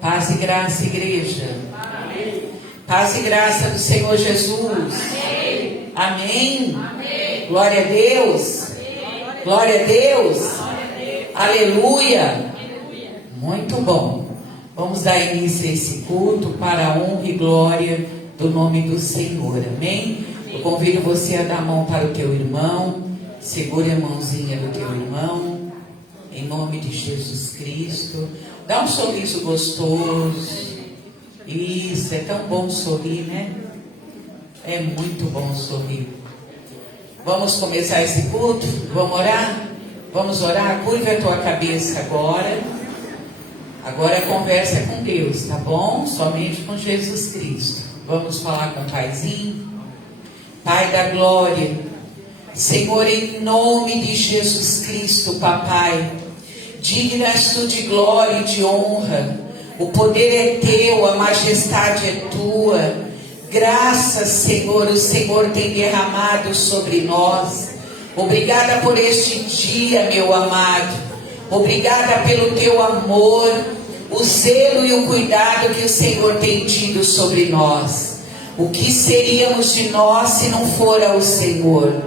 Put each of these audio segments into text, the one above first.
Paz e graça, igreja. Amém. Paz e graça do Senhor Jesus. Amém. Amém. Amém. Glória a Deus. Amém. Glória a Deus. Glória a Deus. Aleluia. Aleluia. Muito bom. Vamos dar início a esse culto para a honra e glória do nome do Senhor. Amém. Eu convido você a dar a mão para o teu irmão. Segure a mãozinha do teu irmão. Em nome de Jesus Cristo. Dá um sorriso gostoso. Isso, é tão bom sorrir, né? É muito bom sorrir. Vamos começar esse culto? Vamos orar? Vamos orar? Curva a tua cabeça agora. Agora a conversa é com Deus, tá bom? Somente com Jesus Cristo. Vamos falar com o Paizinho. Pai da glória, Senhor, em nome de Jesus Cristo, papai, digno és tu de glória e de honra. O poder é teu, a majestade é tua. Graças, Senhor, o Senhor tem derramado sobre nós. Obrigada por este dia, meu amado. Obrigada pelo teu amor, o zelo e o cuidado que o Senhor tem tido sobre nós. O que seríamos de nós se não fora o Senhor?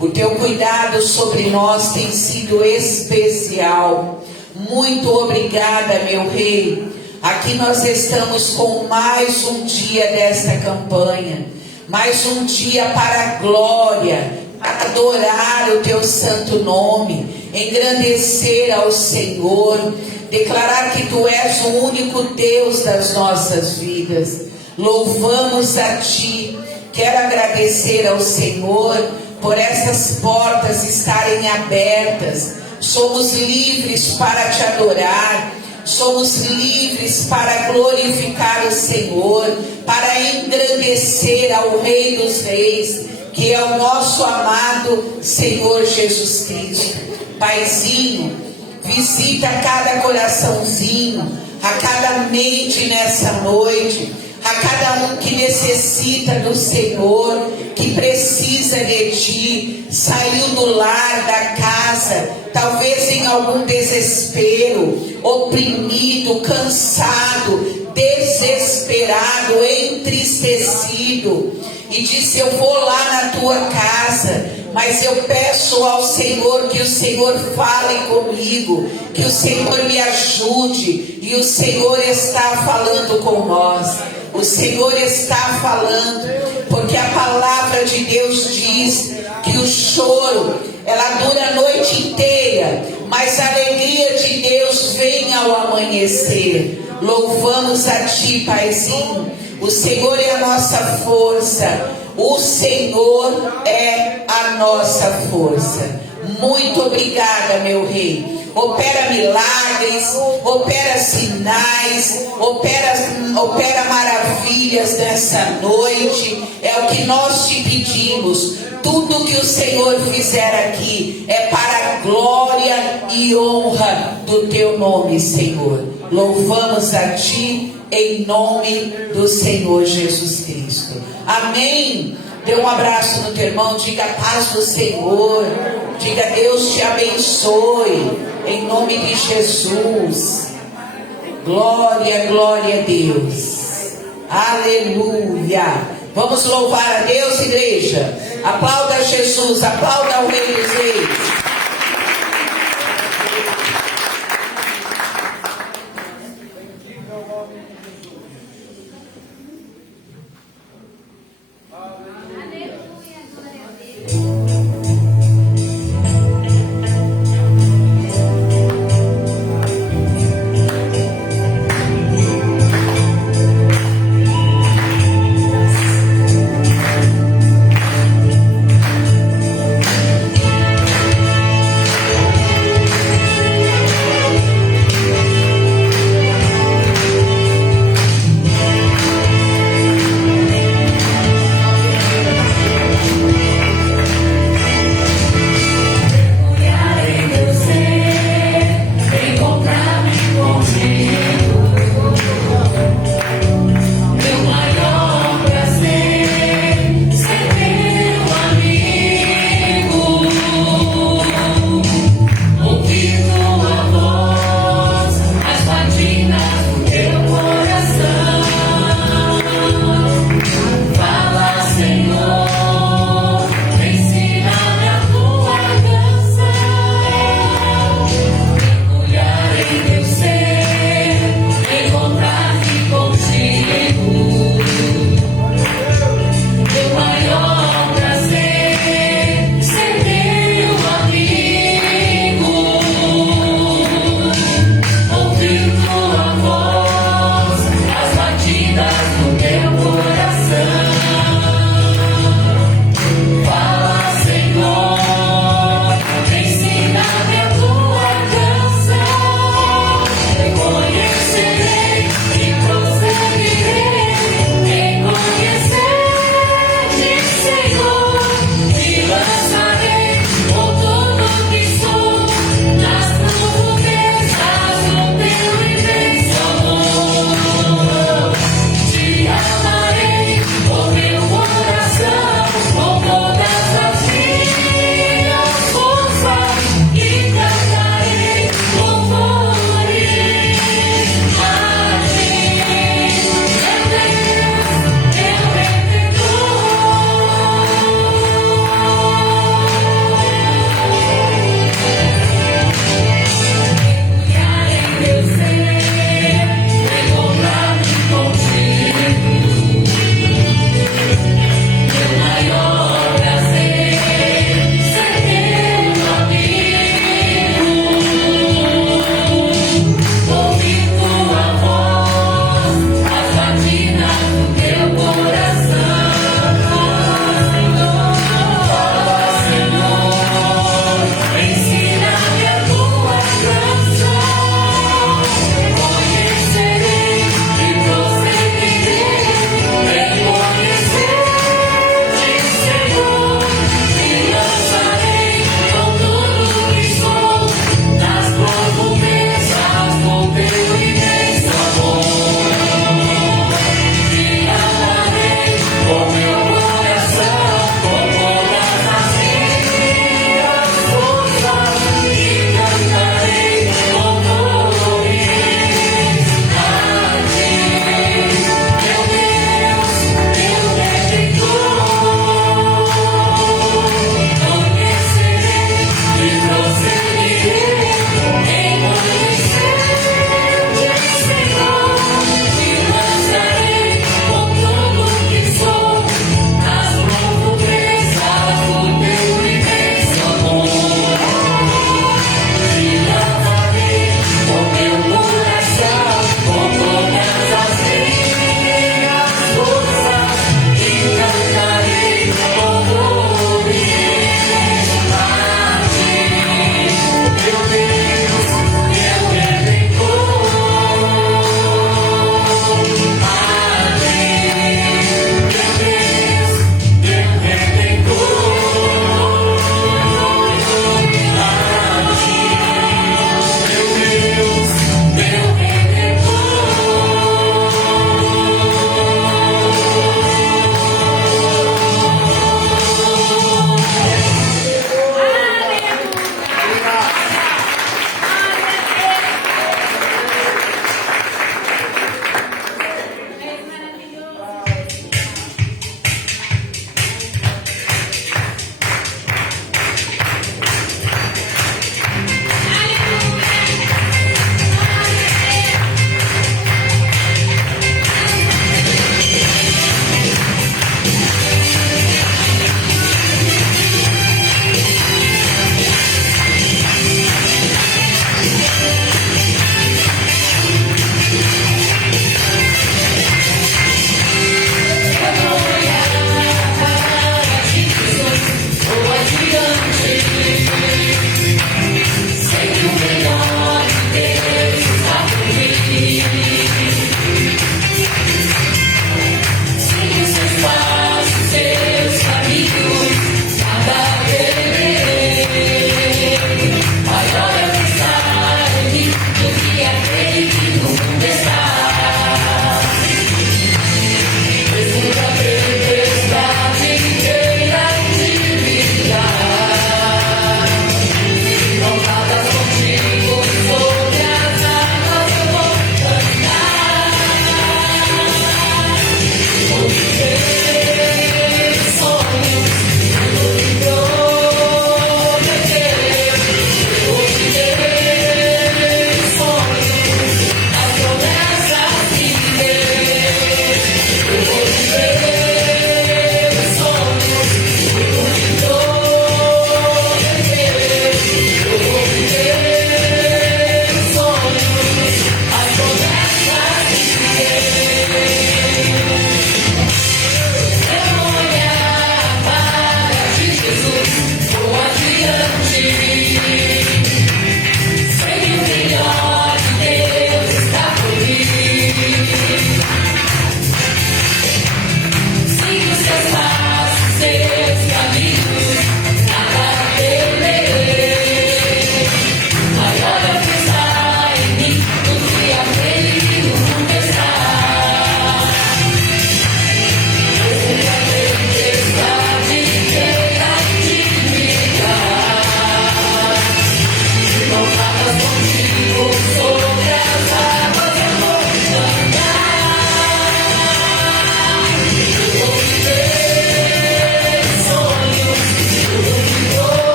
O teu cuidado sobre nós tem sido especial. Muito obrigada, meu Rei. Aqui nós estamos com mais um dia desta campanha. Mais um dia para a glória, para adorar o teu santo nome, engrandecer ao Senhor, declarar que tu és o único Deus das nossas vidas. Louvamos a ti. Quero agradecer ao Senhor por essas portas estarem abertas. Somos livres para te adorar. Somos livres para glorificar o Senhor, para engrandecer ao Rei dos Reis, que é o nosso amado Senhor Jesus Cristo. Paizinho, visita cada coraçãozinho, a cada mente nessa noite, a cada um que necessita do Senhor, que precisa de ti, saiu do lar, da casa, talvez em algum desespero, oprimido, cansado, desesperado, entristecido, e disse: eu vou lá na tua casa, mas eu peço ao Senhor que o Senhor fale comigo, que o Senhor me ajude, e o Senhor está falando com nós. O Senhor está falando, porque a palavra de Deus diz que o choro, ela dura a noite inteira, mas a alegria de Deus vem ao amanhecer. Louvamos a ti, Paizinho. O Senhor é a nossa força. O Senhor é a nossa força. Muito obrigada, meu Rei. Opera milagres, opera sinais, opera maravilhas nessa noite. É o que nós te pedimos. Tudo que o Senhor fizer aqui é para a glória e honra do teu nome, Senhor. Louvamos a ti em nome do Senhor Jesus Cristo. Amém. Dê um abraço no teu irmão, diga a paz do Senhor, diga Deus te abençoe, em nome de Jesus. Glória, glória a Deus. Aleluia. Vamos louvar a Deus, igreja. Aplauda Jesus, aplauda o Rei dos Reis.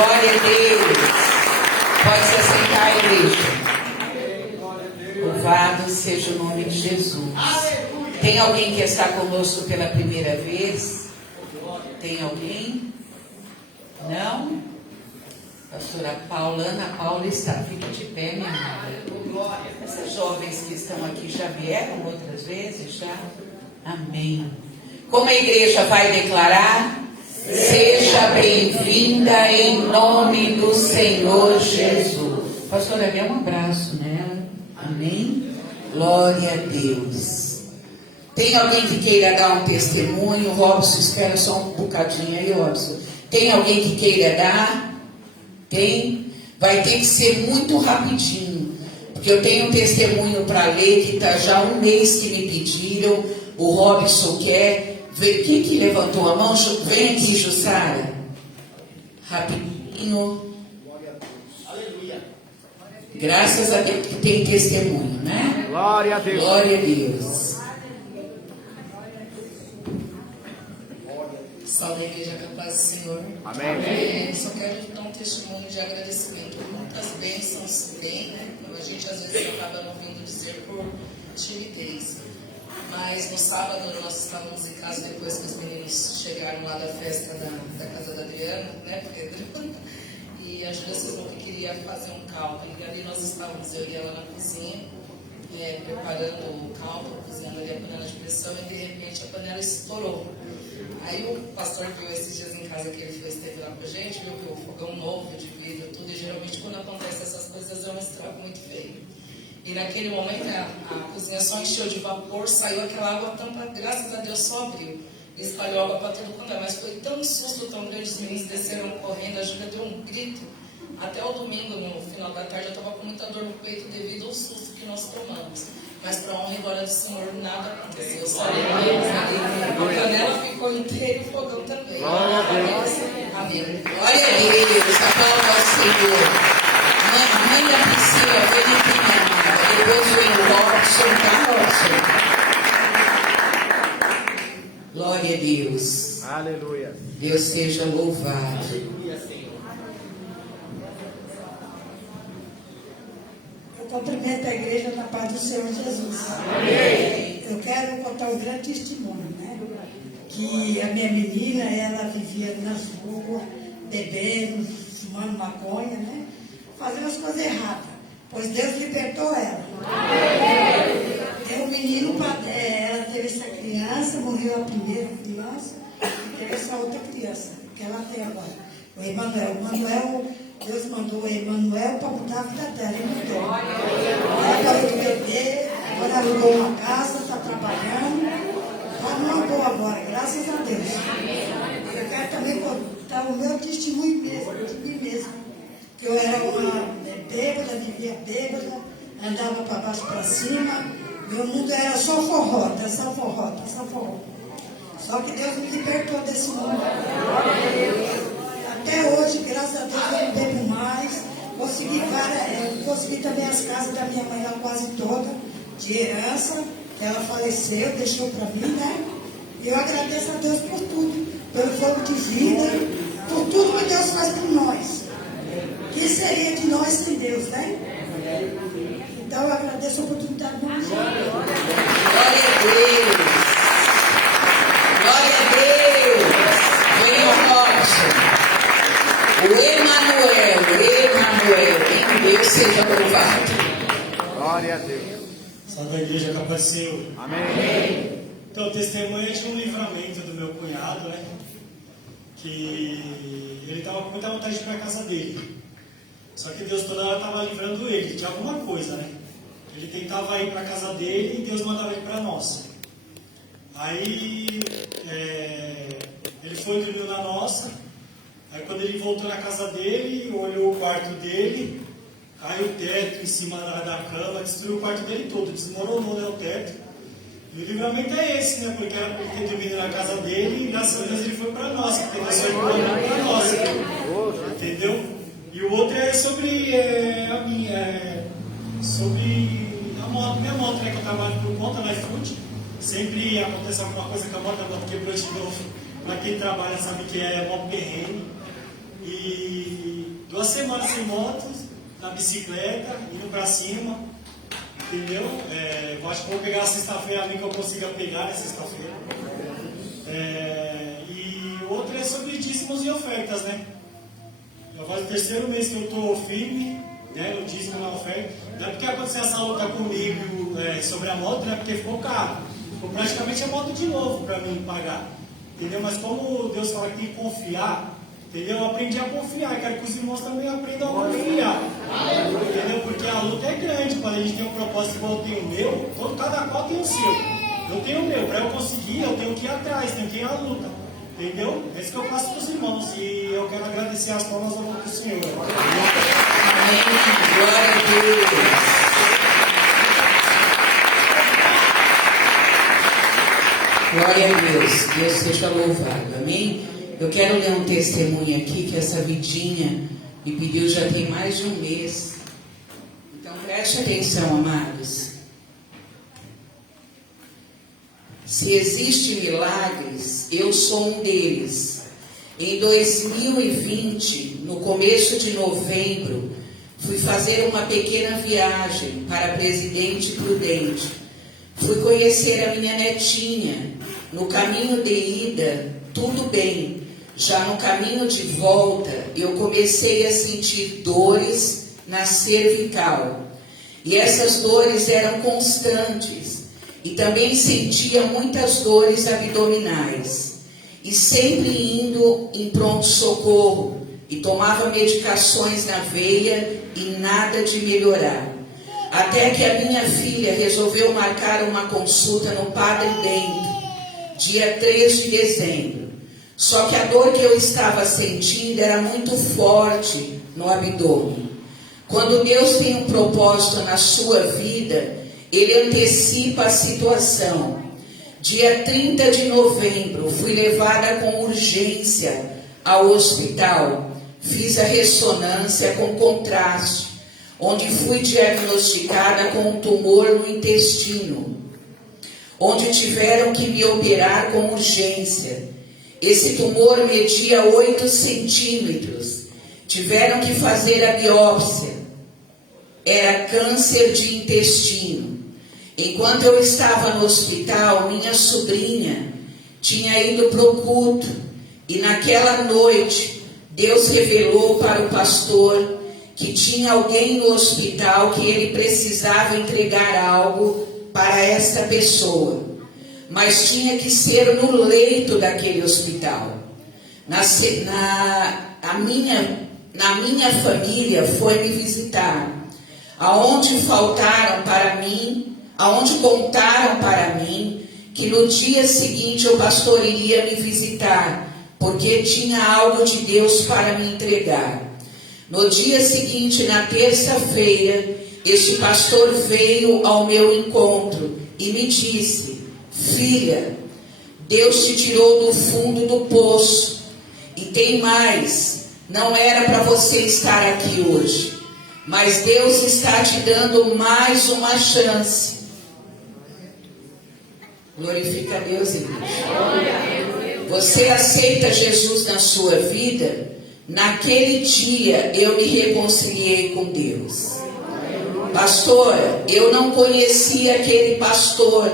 Glória a Deus. Pode se assentar, igreja. Louvado seja o nome de Jesus. Tem alguém que está conosco pela primeira vez? Tem alguém? Não? Pastora Paula, Ana Paula está. Fica de pé, minha amada. Essas jovens que estão aqui já vieram outras vezes? Já? Amém. Como a igreja vai declarar? Seja bem-vinda em nome do Senhor Jesus. Pastora, dê um abraço nela. Amém? Glória a Deus. Tem alguém que queira dar um testemunho? Robson, espera só um bocadinho aí, Robson. Tem alguém que queira dar? Tem? Vai ter que ser muito rapidinho, porque eu tenho um testemunho para ler que está já um mês que me pediram. O Robson quer. Quem que levantou a mão? Vem aqui, Jussara. Rapidinho. Aleluia. Graças a Deus que tem testemunho, né? Glória a Deus. Glória a Deus. Salve a igreja com a paz do Senhor. Amém. Só quero dar um testemunho de agradecimento. Muitas bênçãos vêm, né? A gente às vezes acaba não vindo dizer por timidez. Mas no sábado nós estávamos em casa depois que os meninos chegaram lá da festa da casa da Adriana, né, Pedro? E a Júlia falou que queria fazer um cálculo. E ali nós estávamos, eu e ela na cozinha, preparando o cálculo, cozinhando ali a panela de pressão, e de repente a panela estourou. Aí o pastor viu esses dias em casa que ele esteve lá com a gente, viu que o fogão novo, de vidro, tudo, e geralmente quando acontece essas coisas é um estrago muito feio. E naquele momento a cozinha só encheu de vapor, saiu aquela água, a tampa, graças a Deus, só abriu. E espalhou água para tudo quanto é. Mas foi tão susto, tão grande, os meninos desceram correndo, a Júlia deu um grito. Até o domingo, no final da tarde, eu estava com muita dor no peito devido ao susto que nós tomamos. Mas para a honra e glória do Senhor, nada aconteceu. Só a panela ficou inteira e o fogão também. Glória a Deus. Amém. Glória a Deus. Aplauda ao Senhor. Mãe da Priscila, vem aqui, minha amada. Depois vem o Robson, tá, Robson? Glória a Deus. Aleluia. Deus seja louvado. Aleluia, Senhor. Eu cumprimento a igreja na paz do Senhor Jesus. Amém. Eu quero contar um grande testemunho, né? Que a minha menina, ela vivia nas ruas, bebendo, fumando maconha, né? Fazendo as coisas erradas. Pois Deus libertou ela. Deu um menino para ela, teve essa criança, morreu a primeira criança, e teve essa outra criança, que ela tem agora. O Emanuel. Deus mandou o Emanuel para mudar a vida dela, e mudou. Ela parou de beber, agora alugou uma casa, está trabalhando, está numa boa agora, graças a Deus. Eu quero também contar o meu testemunho mesmo, de mim mesmo. Eu era uma bêbada, vivia bêbada, andava para baixo para cima, meu mundo era só forró, dançar forró, dançar forró. Só que Deus me libertou desse mundo. Até hoje, graças a Deus, eu não bebo mais. Consegui também as casas da minha mãe lá quase toda, de herança. Ela faleceu, deixou para mim, né? E eu agradeço a Deus por tudo, pelo fogo de vida, por tudo que Deus faz por nós. Que seria de nós sem Deus, né? Então eu agradeço a oportunidade do meu Glória a Deus. Glória a Deus. Vem o Robson. O Emanuel. Deus seja louvado. Glória a Deus. Salve a igreja, com a paz do Senhor. Amém. Então, o testemunho é de um livramento do meu cunhado, né? Que ele estava com muita vontade de ir para a casa dele. Só que Deus toda hora estava livrando ele de alguma coisa, né? Ele tentava ir para a casa dele e Deus mandava ele para a nossa. Aí ele foi dormir na nossa. Aí quando ele voltou na casa dele, olhou o quarto dele, caiu o teto em cima da cama, destruiu o quarto dele todo, desmoronou, né, o teto. E o livramento é esse, né? Porque era para ele ter dormido na casa dele e graças a Deus ele foi para a nossa, porque Deus foi para a nossa. Entendeu? E o outro é sobre a minha, sobre a moto, minha moto, né? Que eu trabalho por conta na iFood. Sempre acontece alguma coisa com a moto quebrou de novo. Para quem trabalha sabe que é mó perrengue. E 2 semanas sem moto, na bicicleta, indo pra cima, entendeu? Eu acho que vou pegar a sexta-feira ali que eu consiga pegar na sexta-feira. E o outro é sobre dízimos e ofertas, né? Já faz o 3º mês que eu estou firme, né, no dízimo e na oferta. Não é porque aconteceu essa luta comigo sobre a moto, né, porque ficou caro. Ficou praticamente a moto de novo para mim pagar. Entendeu? Mas como Deus fala que tem que confiar, entendeu? Eu aprendi a confiar. Eu quero que os irmãos também aprendam a confiar. Entendeu? Porque a luta é grande. Quando a gente tem um propósito igual eu tenho o meu, cada qual tem o seu. Eu tenho o meu. Para eu conseguir, eu tenho que ir atrás, tenho que ir à luta. Entendeu? É isso que eu faço para os irmãos. E eu quero agradecer as palmas ao nome do Senhor. Amém. Glória a Deus. Glória a Deus. Deus seja louvado. Amém? Eu quero ler um testemunho aqui que essa vidinha me pediu já tem mais de um mês. Então preste atenção, amados. Se existem milagres, eu sou um deles. Em 2020, no começo de novembro, fui fazer uma pequena viagem para Presidente Prudente. Fui conhecer a minha netinha. No caminho de ida, tudo bem. Já no caminho de volta, eu comecei a sentir dores na cervical. E essas dores eram constantes. E também sentia muitas dores abdominais. E sempre indo em pronto-socorro. E tomava medicações na veia e nada de melhorar. Até que a minha filha resolveu marcar uma consulta no Padre Bento, dia 3 de dezembro. Só que a dor que eu estava sentindo era muito forte no abdômen. Quando Deus tem um propósito na sua vida, Ele antecipa a situação. Dia 30 de novembro, fui levada com urgência ao hospital. Fiz a ressonância com contraste, onde fui diagnosticada com um tumor no intestino, onde tiveram que me operar com urgência. Esse tumor media 8 centímetros. Tiveram que fazer a biópsia. Era câncer de intestino. Enquanto eu estava no hospital, minha sobrinha tinha ido para o culto. E naquela noite, Deus revelou para o pastor que tinha alguém no hospital que ele precisava entregar algo para esta pessoa. Mas tinha que ser no leito daquele hospital. A minha família foi me visitar. Aonde contaram para mim que no dia seguinte o pastor iria me visitar, porque tinha algo de Deus para me entregar. No dia seguinte, na terça-feira, este pastor veio ao meu encontro e me disse: filha, Deus te tirou do fundo do poço. E tem mais, não era para você estar aqui hoje, mas Deus está te dando mais uma chance. Glorifica a Deus, igreja. Você aceita Jesus na sua vida? Naquele dia eu me reconciliei com Deus. Pastor, eu não conhecia aquele pastor,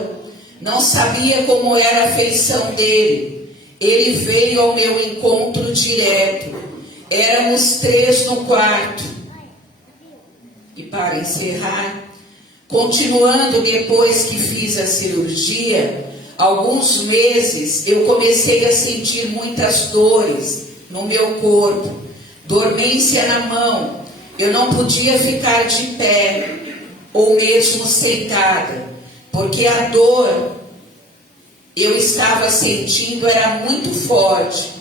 não sabia como era a feição dele. Ele veio ao meu encontro direto. Éramos 3 no quarto. E para encerrar, continuando depois que fiz a cirurgia, alguns meses eu comecei a sentir muitas dores no meu corpo, dormência na mão. Eu não podia ficar de pé ou mesmo sentada, porque a dor eu estava sentindo era muito forte,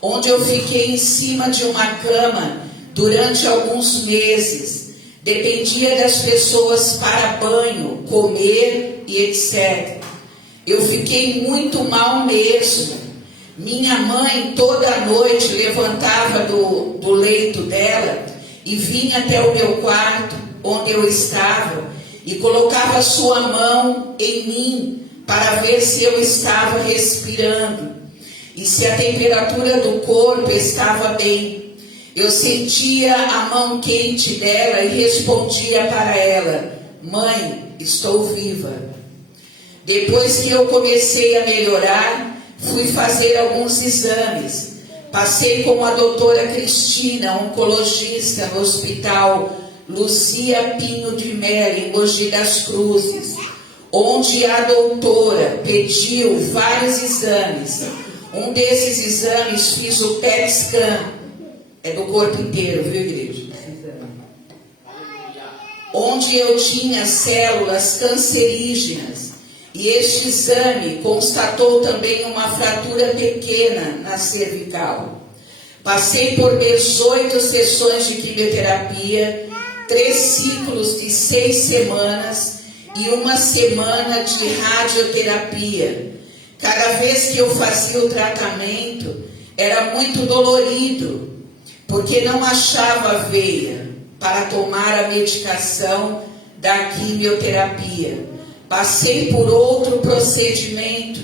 onde eu fiquei em cima de uma cama durante alguns meses. Dependia das pessoas para banho, comer e etc. Eu fiquei muito mal mesmo. Minha mãe toda noite levantava do leito dela e vinha até o meu quarto, onde eu estava, e colocava sua mão em mim para ver se eu estava respirando e se a temperatura do corpo estava bem. Eu sentia a mão quente dela e respondia para ela: mãe, estou viva. Depois que eu comecei a melhorar, fui fazer alguns exames. Passei com a doutora Cristina, oncologista, no hospital Luzia Pinho de Melo, em Mogi das Cruzes, onde a doutora pediu vários exames. Um desses exames fiz o PET scan, é do corpo inteiro, viu, igreja? Onde eu tinha células cancerígenas. E este exame constatou também uma fratura pequena na cervical. Passei por 18 sessões de quimioterapia, 3 ciclos de 6 semanas e 1 semana de radioterapia. Cada vez que eu fazia o tratamento, era muito dolorido, porque não achava veia para tomar a medicação da quimioterapia. Passei por outro procedimento.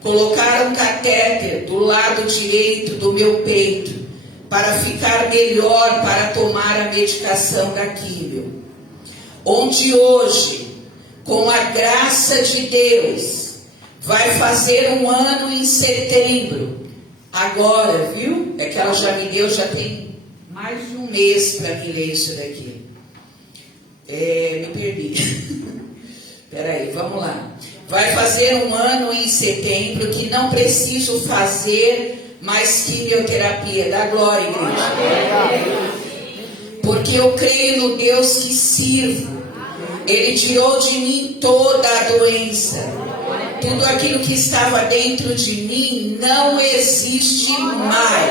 Colocaram um catéter do lado direito do meu peito para ficar melhor para tomar a medicação da quimio. Onde hoje, com a graça de Deus, vai fazer 1 ano em setembro. Agora, viu? É que ela já me deu, já tem mais de 1 mês para me ler isso daqui. Me perdi. Peraí, vamos lá. Vai fazer 1 ano em setembro que não preciso fazer mais quimioterapia. Dá glória, igreja. Porque eu creio no Deus que sirvo. Ele tirou de mim toda a doença. Tudo aquilo que estava dentro de mim não existe mais.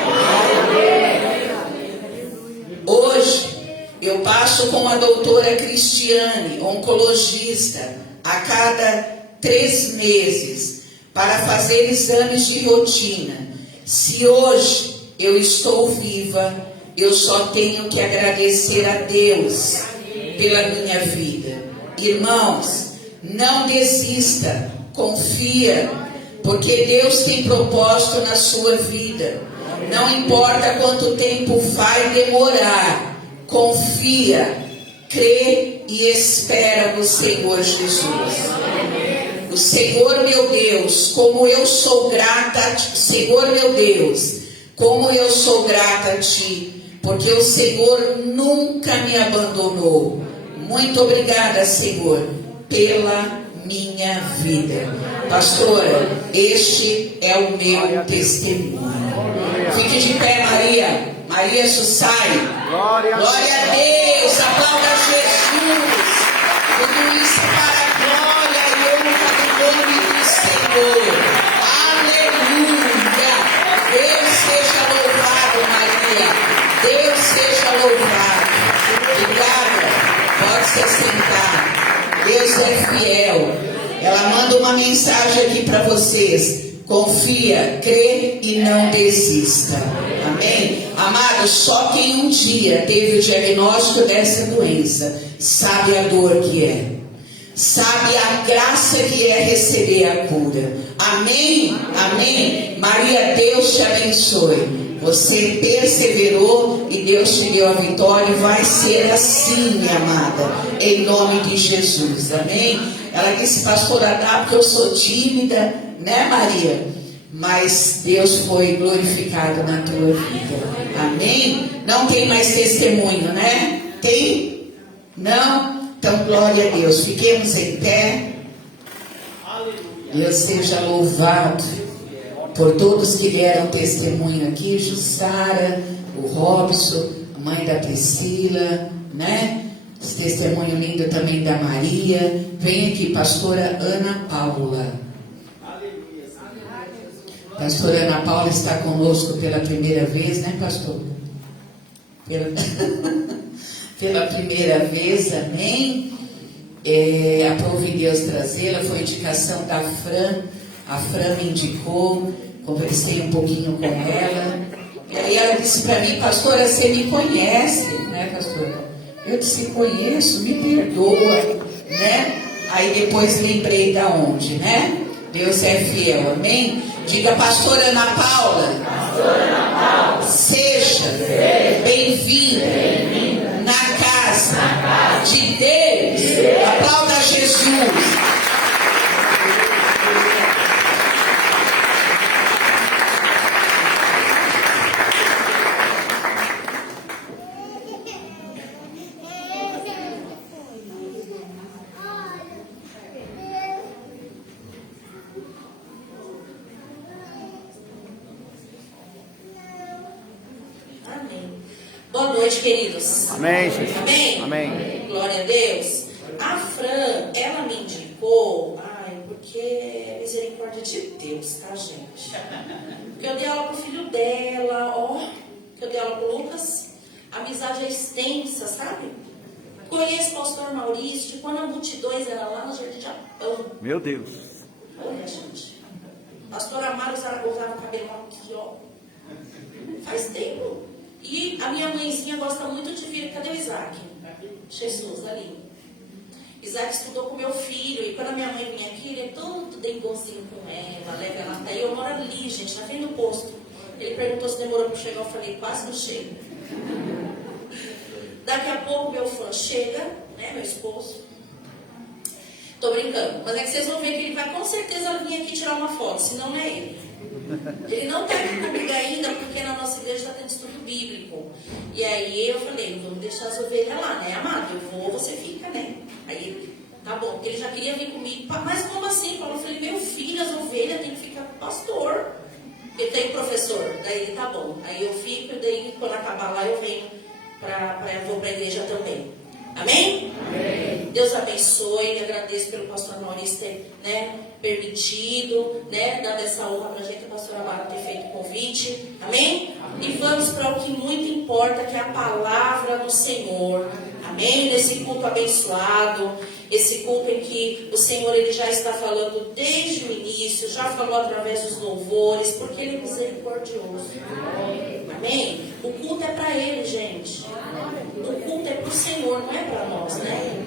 Hoje, eu passo com a doutora Cristiane, oncologista, a cada 3 meses, para fazer exames de rotina. Se hoje eu estou viva, eu só tenho que agradecer a Deus pela minha vida. Irmãos, não desista, confia, porque Deus tem propósito na sua vida. Não importa quanto tempo vai demorar. Confia, crê e espera no Senhor Jesus. O Senhor meu Deus, como eu sou grata a Ti. Senhor meu Deus, como eu sou grata a Ti, porque o Senhor nunca me abandonou. Muito obrigada, Senhor, pela minha vida. Pastora, este é o meu testemunho. Fique de pé, Maria. Maria Sussai. Glória a Deus. Aplauda Jesus. Tudo isso para a glória e honra do nome do Senhor. Aleluia. Deus seja louvado, Maria. Deus seja louvado. Obrigada. Pode se sentar. Deus é fiel. Ela manda uma mensagem aqui para vocês. Confia, crê e não desista. Amém? Amado, só quem um dia teve o diagnóstico dessa doença sabe a dor que é, sabe a graça que é receber a cura. Amém? Amém? Maria, Deus te abençoe. Você perseverou e Deus te deu a vitória e vai ser assim, minha amada, em nome de Jesus. Amém? Ela disse, pastora, dá porque eu sou tímida, né, Maria? Mas Deus foi glorificado na tua vida. Amém? Não tem mais testemunho, né? Tem? Não? Então, glória a Deus. Fiquemos em pé. Deus seja louvado por todos que deram testemunho aqui. Jussara, o Robson, a mãe da Priscila, né? Esse testemunho lindo também da Maria. Vem aqui, pastora Ana Paula. Pastora Ana Paula está conosco pela primeira vez, né, pastor? Pela primeira vez, amém? Aprove Deus trazê-la, foi indicação da Fran. A Fran me indicou, conversei um pouquinho com ela. E aí ela disse para mim, pastora, você me conhece, né, pastora? Eu disse, conheço, me perdoa, né? Aí depois lembrei da onde, né? Deus é fiel, amém? Diga, pastora Ana Paula, seja seja bem-vindo na casa de Deus. Aplauda Jesus. Boa noite, queridos. Amém, Jesus. Amém? Amém. Glória a Deus. A Fran, ela me indicou, porque é misericórdia de Deus, tá, gente? Porque eu dei aula pro filho dela, que eu dei aula pro Lucas. A amizade é extensa, sabe? Conheço o pastor Maurício, de quando a Multidões era lá no Jardim Japão. Meu Deus. Olha, gente. Pastor Amaro usava o cabelo aqui, ó. Faz tempo. E a minha mãezinha gosta muito de vir. Cadê o Isaac? Jesus, ali. Isaac estudou com meu filho. E quando a minha mãe vinha aqui, ele é todo dengozinho com ela, leva ela até aí. Eu moro ali, gente, na frente do posto. Ele perguntou se demorou para chegar. Eu falei, quase não chega. Daqui a pouco meu fã chega, né, meu esposo. Tô brincando. Mas é que vocês vão ver que ele vai com certeza vir aqui tirar uma foto, senão não é ele. Ele não está aqui comigo ainda, porque na nossa igreja está tendo estudo bíblico. E aí eu falei, vamos deixar as ovelhas lá, né, amado? Eu vou, você fica, né? Aí ele, tá bom, porque ele já queria vir comigo. Mas como assim, Paulo? Eu falei, meu filho, as ovelhas tem que ficar com o pastor. Ele tem professor. Daí ele, tá bom. Aí eu fico, daí quando acabar lá eu venho, eu vou para a igreja também. Amém? Amém? Deus abençoe, agradeço pelo pastor Maurício ter, permitido, dado essa honra para a gente, a pastora Lara ter feito o convite. Amém? E vamos para o que muito importa, que é a palavra do Senhor. Amém? Nesse culto abençoado, esse culto em que o Senhor ele já está falando desde o início, já falou através dos louvores, porque Ele é misericordioso. Amém? O culto é para Ele, gente. O culto é para o Senhor, não é para nós, né?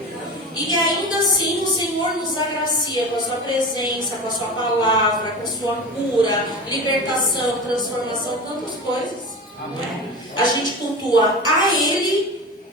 E ainda assim o Senhor nos agracia com a sua presença, com a sua palavra, com a sua cura, libertação, transformação, tantas coisas. Né? A gente cultua a Ele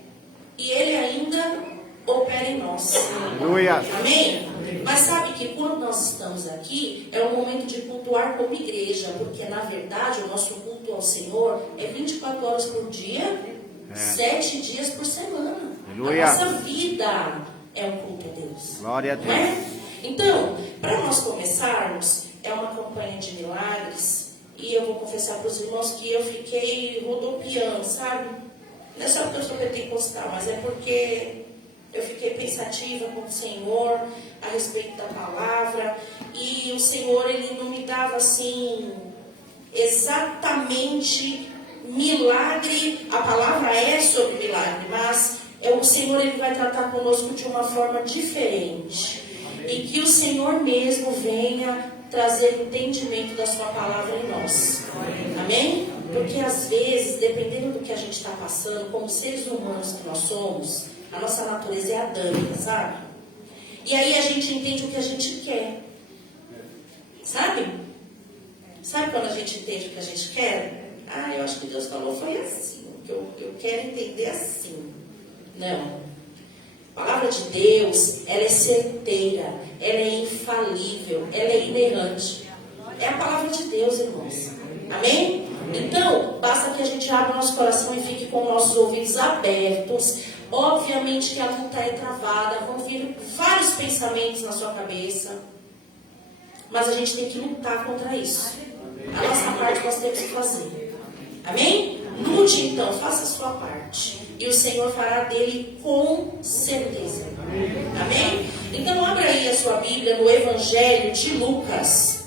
e Ele ainda opera em nós. Aleluia. Amém? Mas sabe que quando nós estamos aqui, é o momento de cultuar como igreja, porque na verdade o nosso culto ao Senhor é 24 horas por dia, 7 dias por semana. Aleluia. A nossa vida é um culto a Deus. Glória a Deus. Né? Então, para nós começarmos, é uma campanha de milagres, e eu vou confessar para os irmãos que eu fiquei rodopiando, sabe? Não é só porque eu sou pentecostal, mas é porque eu fiquei pensativa com o Senhor a respeito da palavra, e o Senhor, Ele não me dava assim, exatamente milagre. A palavra é sobre milagre, mas o Senhor ele vai tratar conosco de uma forma diferente. E que o Senhor mesmo venha trazer entendimento da sua palavra em nós. Amém? Porque às vezes, dependendo do que a gente está passando, como seres humanos que nós somos, a nossa natureza é adâmica, sabe? E aí a gente entende o que a gente quer. Sabe? Sabe quando a gente entende o que a gente quer? Eu acho que Deus falou foi assim. Eu quero entender assim. Não. A palavra de Deus, ela é certeira, ela é infalível, ela é inerrante. É a palavra de Deus, irmãos. Amém? Então, basta que a gente abra nosso coração e fique com nossos ouvidos abertos. Obviamente que a luta é travada, vão vir vários pensamentos na sua cabeça. Mas a gente tem que lutar contra isso. A nossa parte nós temos que fazer. Amém? Lute então, faça a sua parte. E o Senhor fará dele com certeza. Amém? Então abra aí a sua Bíblia no Evangelho de Lucas.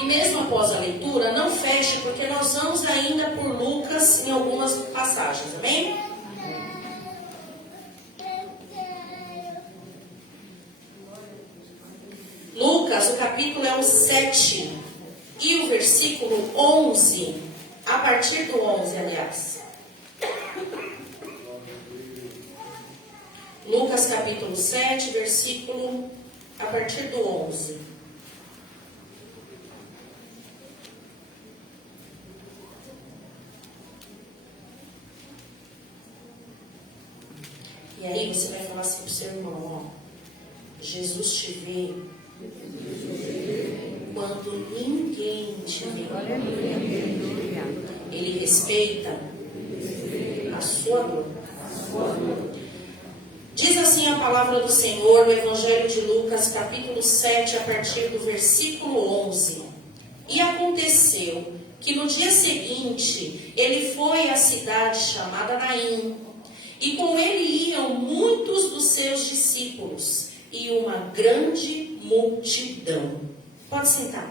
E mesmo após a leitura, não feche, porque nós vamos ainda por Lucas em algumas passagens. Amém? Lucas, o capítulo é o 7 e o versículo 11. A partir do 11, aliás. Lucas capítulo 7, versículo a partir do 11. E aí você vai falar assim pro seu irmão, ó, Jesus te vê quando ninguém te vê. Ele respeita a sua dor. Diz assim a palavra do Senhor no Evangelho de Lucas, capítulo 7, a partir do versículo 11. E aconteceu que no dia seguinte ele foi à cidade chamada Naim, e com ele iam muitos dos seus discípulos e uma grande multidão. Pode sentar.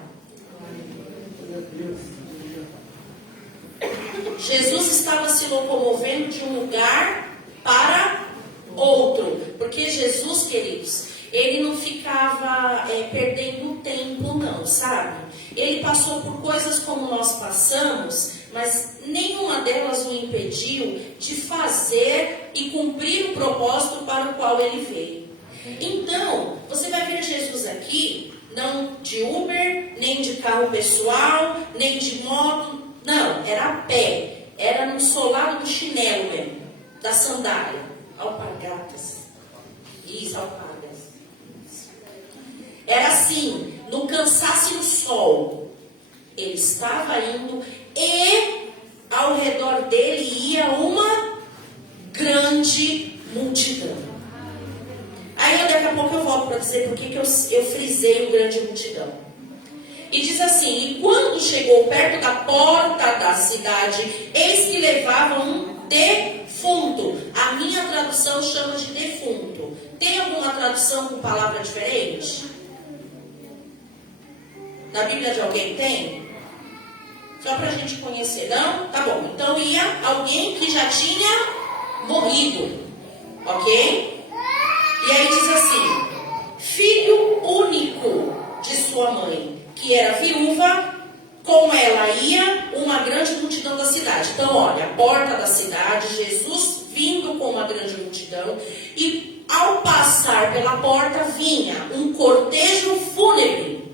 Jesus estava se locomovendo de um lugar para outro, porque Jesus, queridos, ele não ficava perdendo tempo não, sabe? Ele passou por coisas como nós passamos, mas nenhuma delas o impediu de fazer e cumprir o propósito para o qual ele veio. Então, você vai ver Jesus aqui, não de Uber, nem de carro pessoal, nem de moto, não, era a pé, era no solado do chinelo mesmo, da sandália, alpargatas, isso, alpargas. Era assim, no cansaço e no sol, ele estava indo e ao redor dele ia uma grande multidão. Aí daqui a pouco eu volto para dizer porque que eu frisei o grande multidão. E diz assim, e quando chegou perto da porta da cidade, eis que levava um defunto. A minha tradução chama de defunto. Tem alguma tradução com palavra diferente? Na Bíblia de alguém tem? Só para a gente conhecer. Não? Tá bom. Então ia alguém que já tinha morrido. Ok? E aí diz assim, filho único de sua mãe, que era viúva, com ela ia uma grande multidão da cidade. Então, olha, a porta da cidade, Jesus vindo com uma grande multidão, e ao passar pela porta vinha um cortejo fúnebre,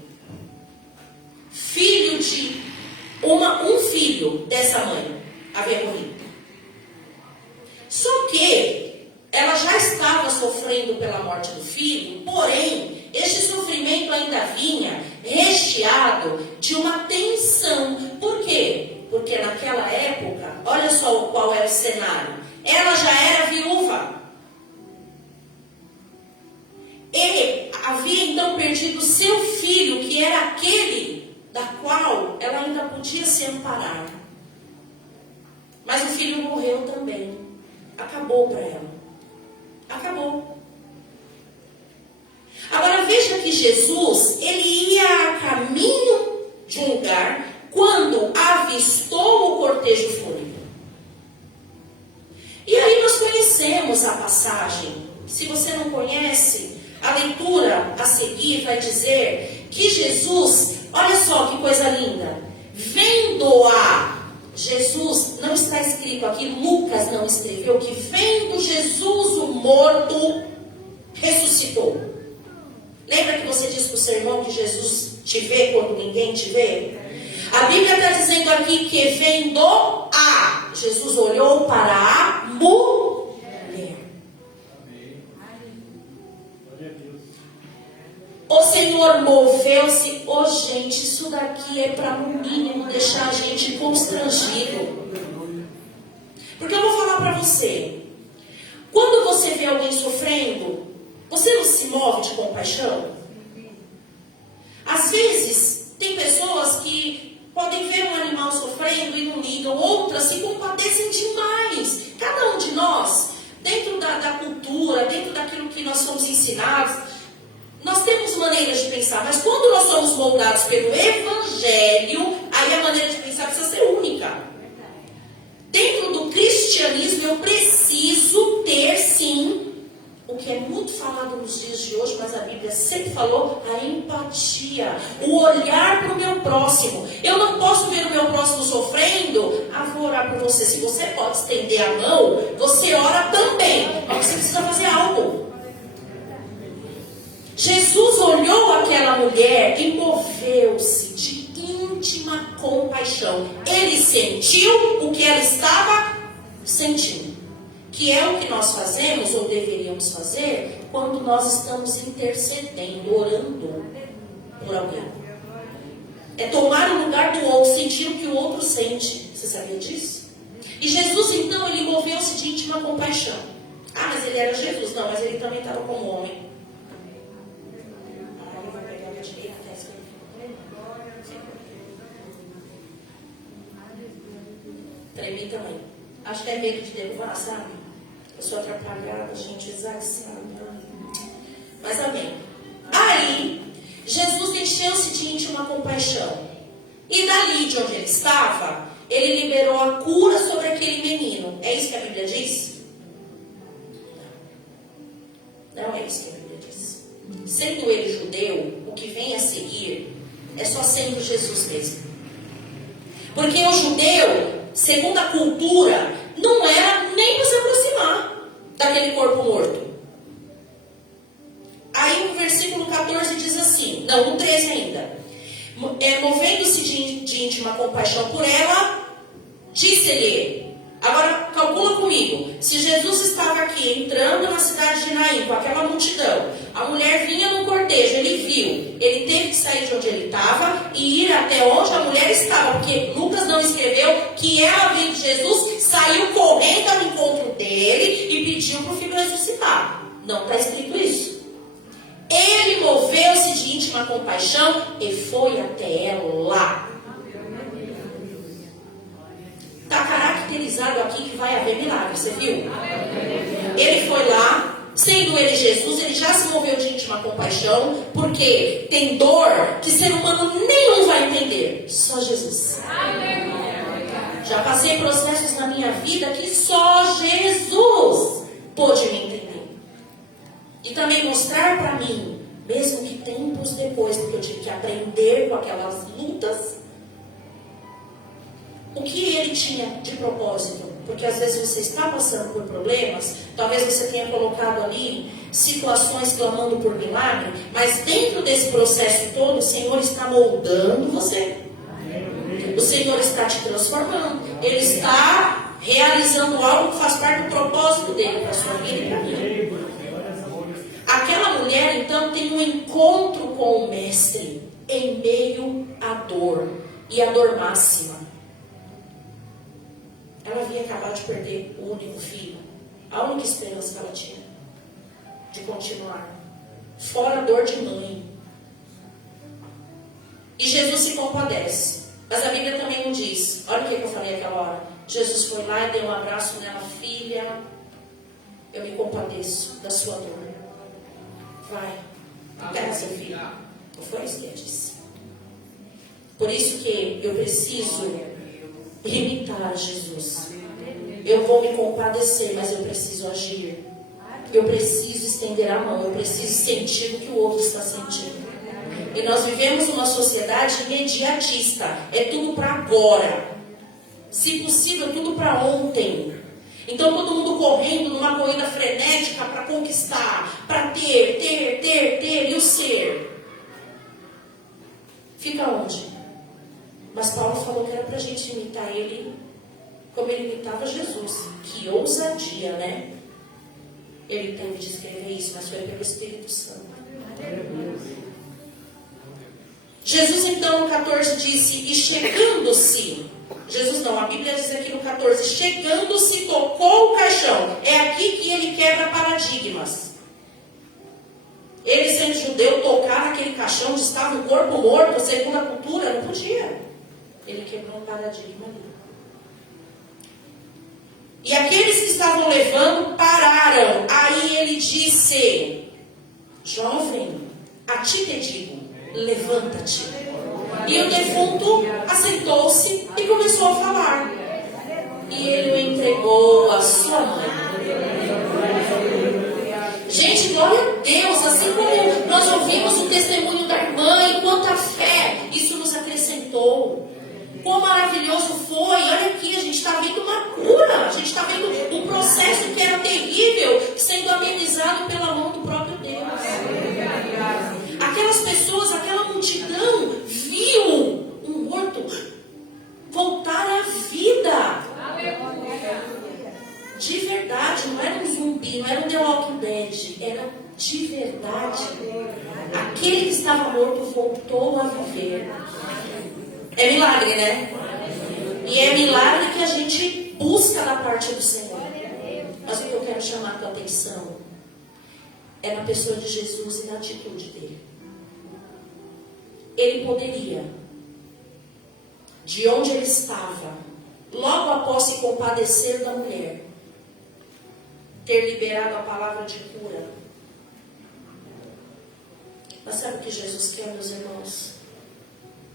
filho de um filho dessa mãe havia morrido. Só que ela já estava sofrendo pela morte do filho, porém, este sofrimento ainda vinha recheado de uma tensão. Por quê? Porque naquela época, olha só qual era o cenário. Ela já era viúva. Ele havia então perdido seu filho, que era aquele da qual ela ainda podia se amparar. Mas o filho morreu também. Acabou para ela. Acabou. Agora veja que Jesus, ele ia a caminho de um lugar quando avistou o cortejo fúnebre. E aí nós conhecemos a passagem. Se você não conhece, a leitura a seguir vai dizer que Jesus, olha só que coisa linda, vendo-a, Jesus, não está escrito aqui, Lucas não escreveu, que vendo Jesus o morto, ressuscitou. Lembra que você disse para o seu irmão que Jesus te vê quando ninguém te vê? A Bíblia está dizendo aqui que vendo-a, Jesus olhou para a mulher. O Senhor moveu-se. Oh, gente, isso daqui é para no mínimo deixar a gente constrangido. Porque eu vou falar para você. Quando você vê alguém sofrendo, você não se move de compaixão? Às vezes, tem pessoas que podem ver um animal sofrendo e não ligam. Outras se compadecem demais. Cada um de nós, dentro da cultura, dentro daquilo que nós somos ensinados, nós temos maneiras de pensar, mas quando nós somos moldados pelo Evangelho, aí a maneira de pensar precisa ser única. Dentro do cristianismo, eu preciso ter, sim, o que é muito falado nos dias de hoje, mas a Bíblia sempre falou, a empatia, o olhar para o meu próximo. Eu não posso ver o meu próximo sofrendo, vou orar por você. Se você pode estender a mão, você ora também, mas você precisa fazer algo. Jesus olhou aquela mulher e moveu-se de íntima compaixão. Ele sentiu o que ela estava sentindo. que é o que nós fazemos, ou deveríamos fazer, quando nós estamos intercedendo, orando por alguém. É tomar o lugar do outro, sentir o que o outro sente. Você sabia disso? E Jesus, então, ele moveu-se de íntima compaixão. Ah, mas ele era Jesus. Não, mas ele também estava como homem. Ah, ele vai pegar a direita, a esquerda. Tremi também. Acho que é medo de derrubar, sabe? Eu sou atrapalhada, gente, exagerada. Mas amém. Aí, Jesus encheu-se de íntima compaixão. E dali de onde ele estava, ele liberou a cura sobre aquele menino. É isso que a Bíblia diz? Não é isso que a Bíblia diz. Sendo ele judeu, o que vem a seguir é só sendo Jesus mesmo. Porque o judeu, segundo a cultura, não era nem para se aproximar daquele corpo morto. Aí o versículo 14 diz assim, não, no 13 ainda. Movendo-se de íntima compaixão por ela, disse-lhe. Agora calcula comigo. Se Jesus estava aqui entrando na cidade de Naim com aquela multidão, a mulher vinha no cortejo, ele viu, ele teve que sair de onde ele estava e ir até onde a mulher estava, porque Lucas não escreveu que ela, vendo Jesus, saiu correndo ao encontro dele e pediu para o filho ressuscitar. Não está escrito isso. Ele moveu-se de íntima compaixão e foi até ela. Está caracterizado aqui que vai haver milagre, você viu? Ele foi lá, sendo ele Jesus, ele já se moveu de íntima compaixão, porque tem dor que ser humano nenhum vai entender, só Jesus. Já passei processos na minha vida que só Jesus pôde me entender. E também mostrar para mim, mesmo que tempos depois, porque eu tive que aprender com aquelas lutas, o que ele tinha de propósito. Porque às vezes você está passando por problemas, talvez você tenha colocado ali situações clamando por milagre, mas dentro desse processo todo, o Senhor está moldando você. O Senhor está te transformando. Ele está realizando algo que faz parte do propósito dele para a sua vida e para a minha. Aquela mulher, então, tem um encontro com o Mestre em meio à dor, e a dor máxima. Ela havia acabado de perder o único filho, a única esperança que ela tinha de continuar, fora a dor de mãe. E Jesus se compadece, mas a Bíblia também não diz. Olha o que eu falei aquela hora. Jesus foi lá e deu um abraço nela. Filha, eu me compadeço da sua dor. Vai, pega seu filho. Não foi isso que ele disse. Por isso que eu preciso imitar Jesus. Eu vou me compadecer, mas eu preciso agir. Eu preciso estender a mão. Eu preciso sentir o que o outro está sentindo. E nós vivemos uma sociedade imediatista. É tudo para agora. Se possível, tudo para ontem. Então todo mundo correndo numa corrida frenética para conquistar, para ter, e o ser. Fica onde? Mas Paulo falou que era para a gente imitar ele como ele imitava Jesus. Que ousadia, né? Ele teve de escrever isso, mas foi pelo Espírito Santo. Jesus então no 14 disse, e chegando-se, Jesus não, a Bíblia diz aqui no 14, chegando-se tocou o caixão. É aqui que ele quebra paradigmas. Ele sendo judeu, tocar naquele caixão onde estava um corpo morto, segundo a cultura, não podia. Ele quebrou um paradigma ali. E aqueles que estavam levando pararam. Aí ele disse, jovem, a ti te digo, levanta-te. E o defunto assentou-se e começou a falar. E ele o entregou à sua mãe. Gente, glória a Deus. Assim como nós ouvimos o testemunho da irmã, e quanta fé isso nos acrescentou. Quão maravilhoso foi. Olha aqui, a gente está vendo uma cura. A gente está vendo um processo que era terrível sendo amenizado pela mão do próprio Deus. Aquelas pessoas, aquela multidão viu um morto voltar à vida. verdade, não era um zumbi, não era um The Walking Dead, era de verdade. Aquele que estava morto voltou a viver. É milagre, né? E é milagre que a gente busca da parte do Senhor. Mas o que eu quero chamar a tua atenção é na pessoa de Jesus e na atitude dele. Ele poderia, de onde ele estava, logo após se compadecer da mulher, ter liberado a palavra de cura. Mas sabe o que Jesus quer, meus irmãos?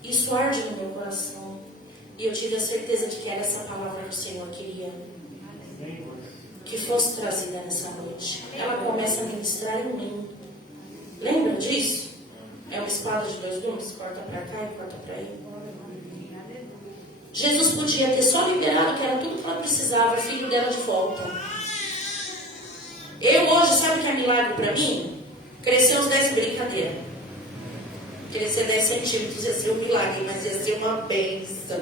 Isso arde no meu coração. E eu tive a certeza de que era essa palavra que o Senhor queria que fosse trazida nessa noite. Ela começa a ministrar em mim. Lembra disso? É uma espada de dois gumes, corta para cá e corta para aí. Jesus podia ter só liberado, que era tudo que ela precisava, o filho dela de volta. Eu hoje, sabe o que é milagre para mim? Crescer uns 10 brincadeiras. Crescer 10 centímetros ia ser um milagre, mas ia ser uma bênção.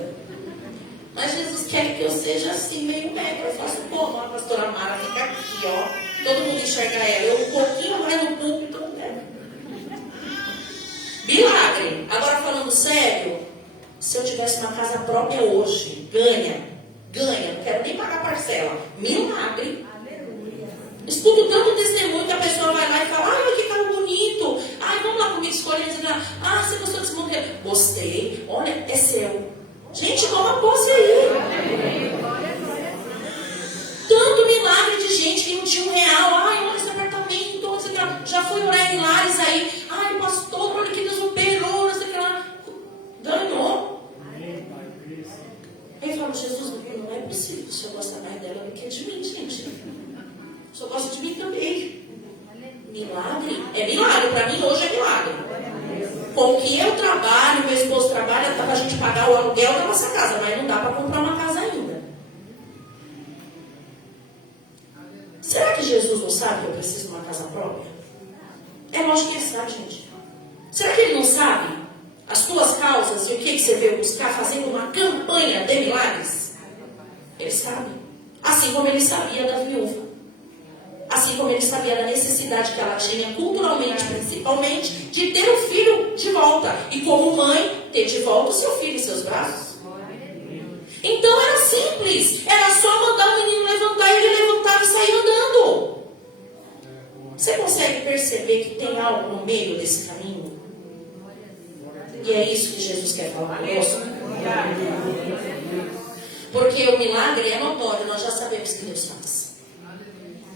Mas Jesus quer que eu seja assim, meio mega. Eu faço como? A pastora Mara fica aqui, ó. Todo mundo enxerga ela. Eu um pouquinho mais no púlpito, né? Milagre. Agora falando sério, se eu tivesse uma casa própria hoje, ganha, não quero nem pagar parcela. Milagre. Escuto tanto testemunho que a pessoa vai lá e fala: ai, que carro bonito. Ai, vamos lá comigo escolher. Ah, você gostou desse modelo? Gostei. Olha, é seu. Gente, toma posse aí. Tanto milagre de gente que não tinha R$1. Ai, olha esse apartamento. Onde você tá? Já fui orar em Lares aí. Ai, pastor, olha que Deus operou. Não sei o que lá. Ganhou. Ele fala: Jesus, não é possível. O senhor gosta mais dela do que de mim, gente. O senhor gosta de mim também. Milagre? É milagre. Para mim hoje é milagre. Com que eu trabalho, meu esposo trabalha, dá para a gente pagar o aluguel da nossa casa, mas não dá para comprar uma casa ainda. Será que Jesus não sabe que eu preciso de uma casa própria? É lógico que ele sabe, gente. Será que ele não sabe as tuas causas e o que você veio buscar fazendo uma campanha de milagres? Ele sabe. Assim como ele sabia da viúva. Assim como ele sabia da necessidade que ela tinha, culturalmente principalmente, de ter o filho de volta. E como mãe, ter de volta o seu filho em seus braços. Então era simples. Era só mandar o menino levantar e ele levantava e sair andando. Você consegue perceber que tem algo no meio desse caminho? E é isso que Jesus quer falar conosco. Porque o milagre é notório, nós já sabemos que Deus faz.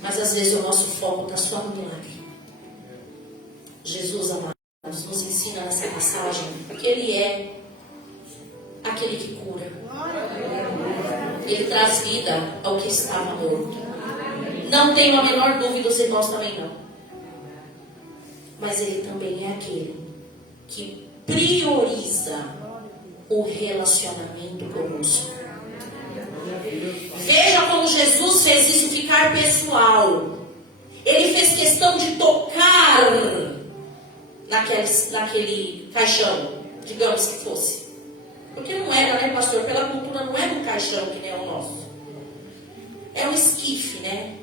Mas às vezes o nosso foco está só no milagre. Jesus, amados, nos ensina nessa passagem que Ele é aquele que cura. Ele traz vida ao que estava morto. Não tenho a menor dúvida, os irmãos também não. Mas Ele também é aquele que prioriza o relacionamento conosco. Veja como Jesus fez isso ficar pessoal. Ele fez questão de tocar naquele caixão, digamos que fosse. Porque não era, né, pastor? Pela cultura não era um caixão que nem o nosso. É um esquife, né?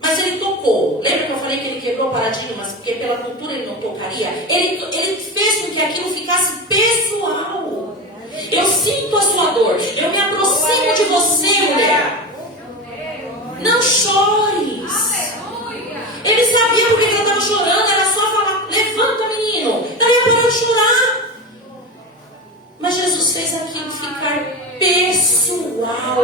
Mas ele tocou. Lembra que eu falei que ele quebrou paradigmas? Porque pela cultura ele não tocaria. Ele fez com que aquilo ficasse pessoal. Eu sinto a sua dor. Eu me aproximo de você, mulher. Não chores. Ele sabia porque ele estava chorando. Era só falar: levanta, menino. Daí ia parar de chorar. Mas Jesus fez aquilo ficar pessoal.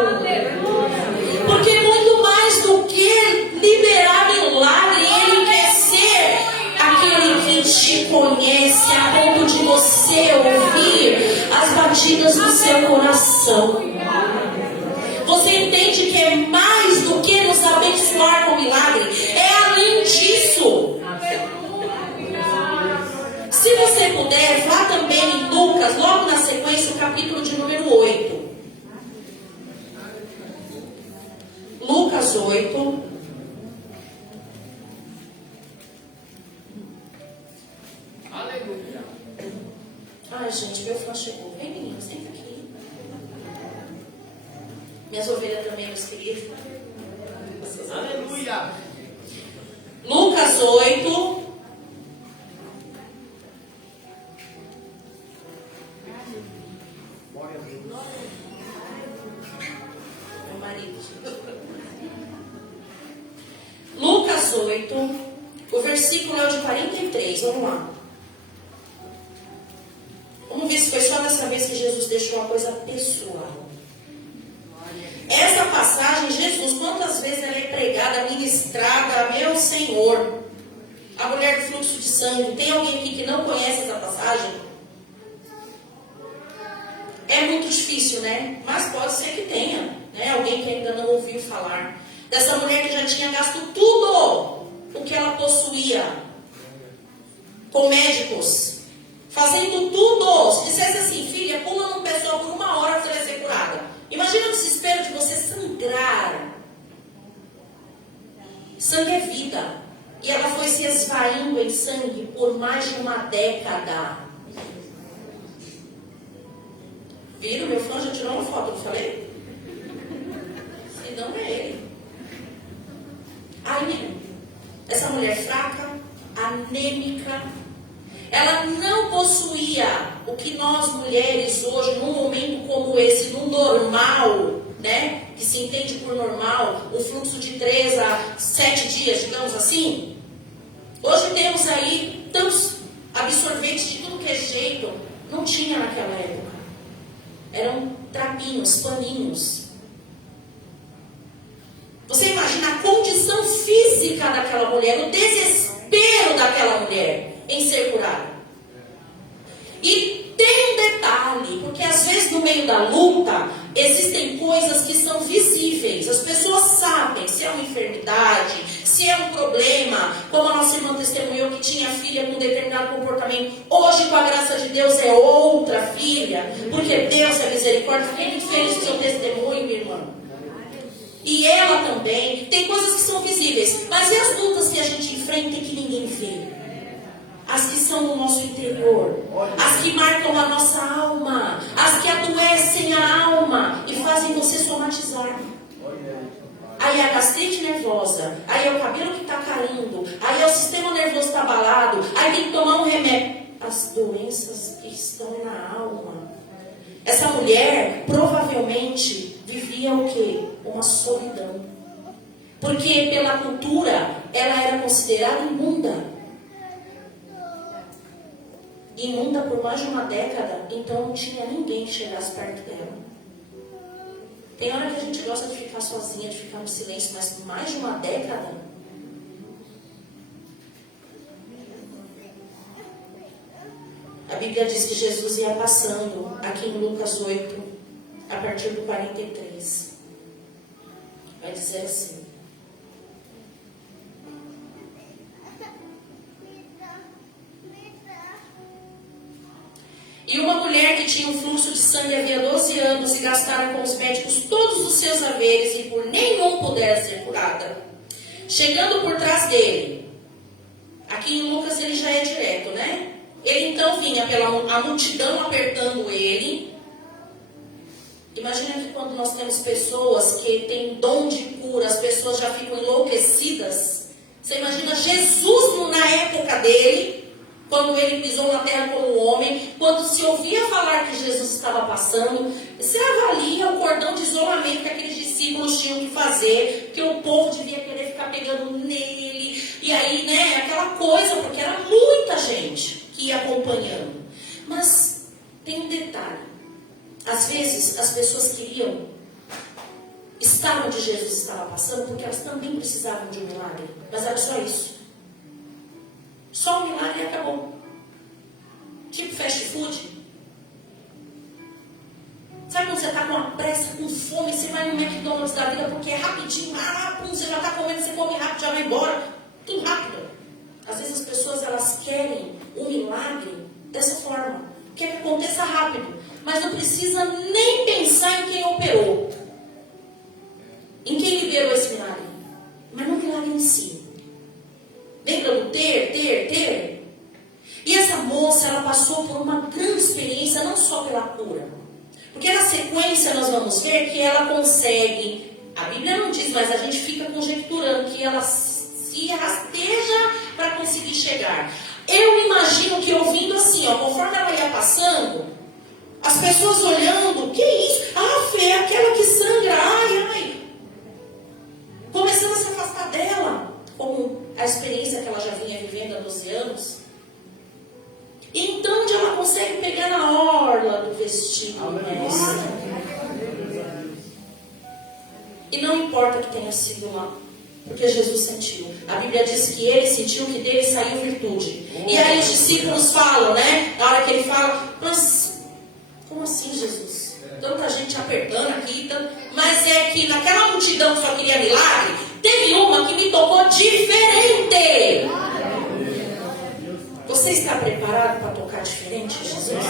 Porque muito mais do que liberar milagre, Ele quer ser aquele que te conhece a ponto de você ouvir as batidas do seu coração. Você entende que é mais do que nos abençoar com milagre? É além disso. Se você puder, vá também em Lucas, logo na sequência, o capítulo de número 8. Lucas 8. Aleluia. Ai, gente, meu fã chegou. Vem, menino, senta aqui. Minhas ovelhas também, meus queridos. Aleluia. Lucas 8. Meu marido. Lucas 8, o versículo é o de 43. Vamos lá. Vamos ver se foi só dessa vez que Jesus deixou uma coisa pessoal. Essa passagem, Jesus, quantas vezes ela é pregada, ministrada, meu Senhor. A mulher do fluxo de sangue. Tem alguém aqui que não conhece essa passagem? É muito difícil, né? Mas pode ser que tenha, né? Alguém que ainda não ouviu falar. Dessa mulher que já tinha gasto tudo o que ela possuía. Com médicos. Fazendo tudo. Se dissesse assim, filha, pula num pessoal por 1 hora você vai ser curada. Imagina o desespero de você sangrar. Sangue é vida. E ela foi se esvaindo em sangue por mais de 1 década. Viram? Meu fã já tirou uma foto, não falei? Se não é ele. Aí, essa mulher fraca, anêmica, ela não possuía o que nós mulheres hoje, num momento como esse, num normal, né? Que se entende por normal, um fluxo de 3 a 7 dias, digamos assim. Hoje temos aí tantos absorventes de tudo que é jeito. Não tinha naquela época. Eram trapinhos, paninhos. Você imagina a condição física daquela mulher, o desespero daquela mulher em ser curada. E tem um detalhe, porque às vezes no meio da luta existem coisas que são visíveis. As pessoas sabem se é uma enfermidade, se é um problema, como a nossa irmã testemunhou que tinha filha com determinado comportamento. Hoje, com a graça de Deus, é outra filha, porque Deus é misericórdia. Fiquei muito feliz com o seu testemunho, minha irmã. E ela também. Tem coisas que são visíveis, mas e as lutas que a gente enfrenta e que ninguém vê? As que são no nosso interior, as que marcam a nossa alma, as que adoecem a alma e fazem você somatizar. Aí é a gastrite nervosa, aí é o cabelo que está caindo, aí é o sistema nervoso está abalado, aí tem que tomar um remédio. As doenças que estão na alma. Essa mulher provavelmente vivia o quê? Uma solidão. Porque pela cultura ela era considerada imunda. Imunda por mais de 1 década, então não tinha ninguém que chegasse perto dela. Tem hora que a gente gosta de ficar sozinha, de ficar no silêncio, mas por mais de 1 década. A Bíblia diz que Jesus ia passando, aqui em Lucas 8, a partir do 43. Vai dizer assim. E uma mulher que tinha um fluxo de sangue havia 12 anos e gastara com os médicos todos os seus haveres e por nenhum pudera ser curada. Chegando por trás dele, aqui em Lucas ele já é direto, né? Ele então vinha pela a multidão apertando ele. Imagina que quando nós temos pessoas que têm dom de cura, as pessoas já ficam enlouquecidas. Você imagina Jesus na época dele, quando ele pisou na terra como homem, quando se ouvia falar que Jesus estava passando, você avalia o cordão de isolamento que aqueles discípulos tinham que fazer, que o povo devia querer ficar pegando nele, e aí, né, aquela coisa, porque era muita gente que ia acompanhando. Mas tem um detalhe, às vezes as pessoas queriam estar onde Jesus estava passando, porque elas também precisavam de um milagre, mas era só isso. Só um milagre e acabou. Tipo fast food. Sabe quando você está com uma pressa, com fome, você vai no McDonald's da vida porque é rapidinho, você já está comendo, você come rápido, já vai embora. Tudo rápido. Às vezes as pessoas elas querem um milagre dessa forma. Quer que aconteça rápido. Mas não precisa nem pensar em quem operou. Em quem liberou esse milagre. Mas no milagre em si. Lembra do ter? E essa moça, ela passou por uma grande experiência, não só pela cura. Porque na sequência nós vamos ver que ela consegue A Bíblia não diz, mas a gente fica conjecturando que ela se rasteja para conseguir chegar. Eu imagino que ouvindo assim, ó, conforme ela ia passando, as pessoas olhando, que isso? Ah, Fê, é aquela que sangra, ai, ai. Começando a se afastar dela, como a experiência que ela já vinha vivendo há 12 anos. E então onde ela consegue pegar na orla do vestido do mestre. E não importa que tenha sido lá, porque Jesus sentiu. A Bíblia diz que ele sentiu que dele saiu virtude. E aí os discípulos falam, né? Na hora que ele fala, mas como assim, Jesus? Tanta gente apertando aqui, mas é que naquela multidão que só queria milagre, teve uma que me tocou diferente. Você está preparado para tocar diferente, Jesus?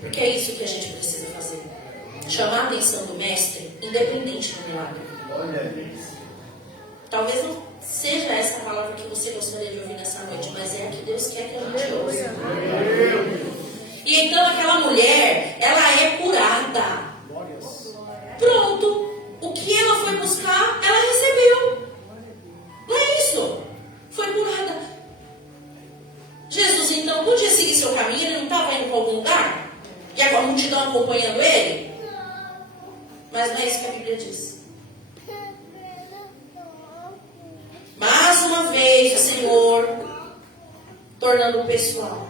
Porque é isso que a gente precisa fazer. Chamar a atenção do mestre, independente do milagre. Talvez não seja essa a palavra que você gostaria de ouvir nessa noite, mas é a que Deus quer que a gente ouça. E então aquela mulher, ela é curada. Pronto. O que ela foi buscar, ela recebeu. Não é isso. Foi curada. Jesus então podia seguir seu caminho, ele não estava indo para algum lugar? E a multidão acompanhando ele? Mas não é isso que a Bíblia diz. Mais uma vez o Senhor tornando pessoal.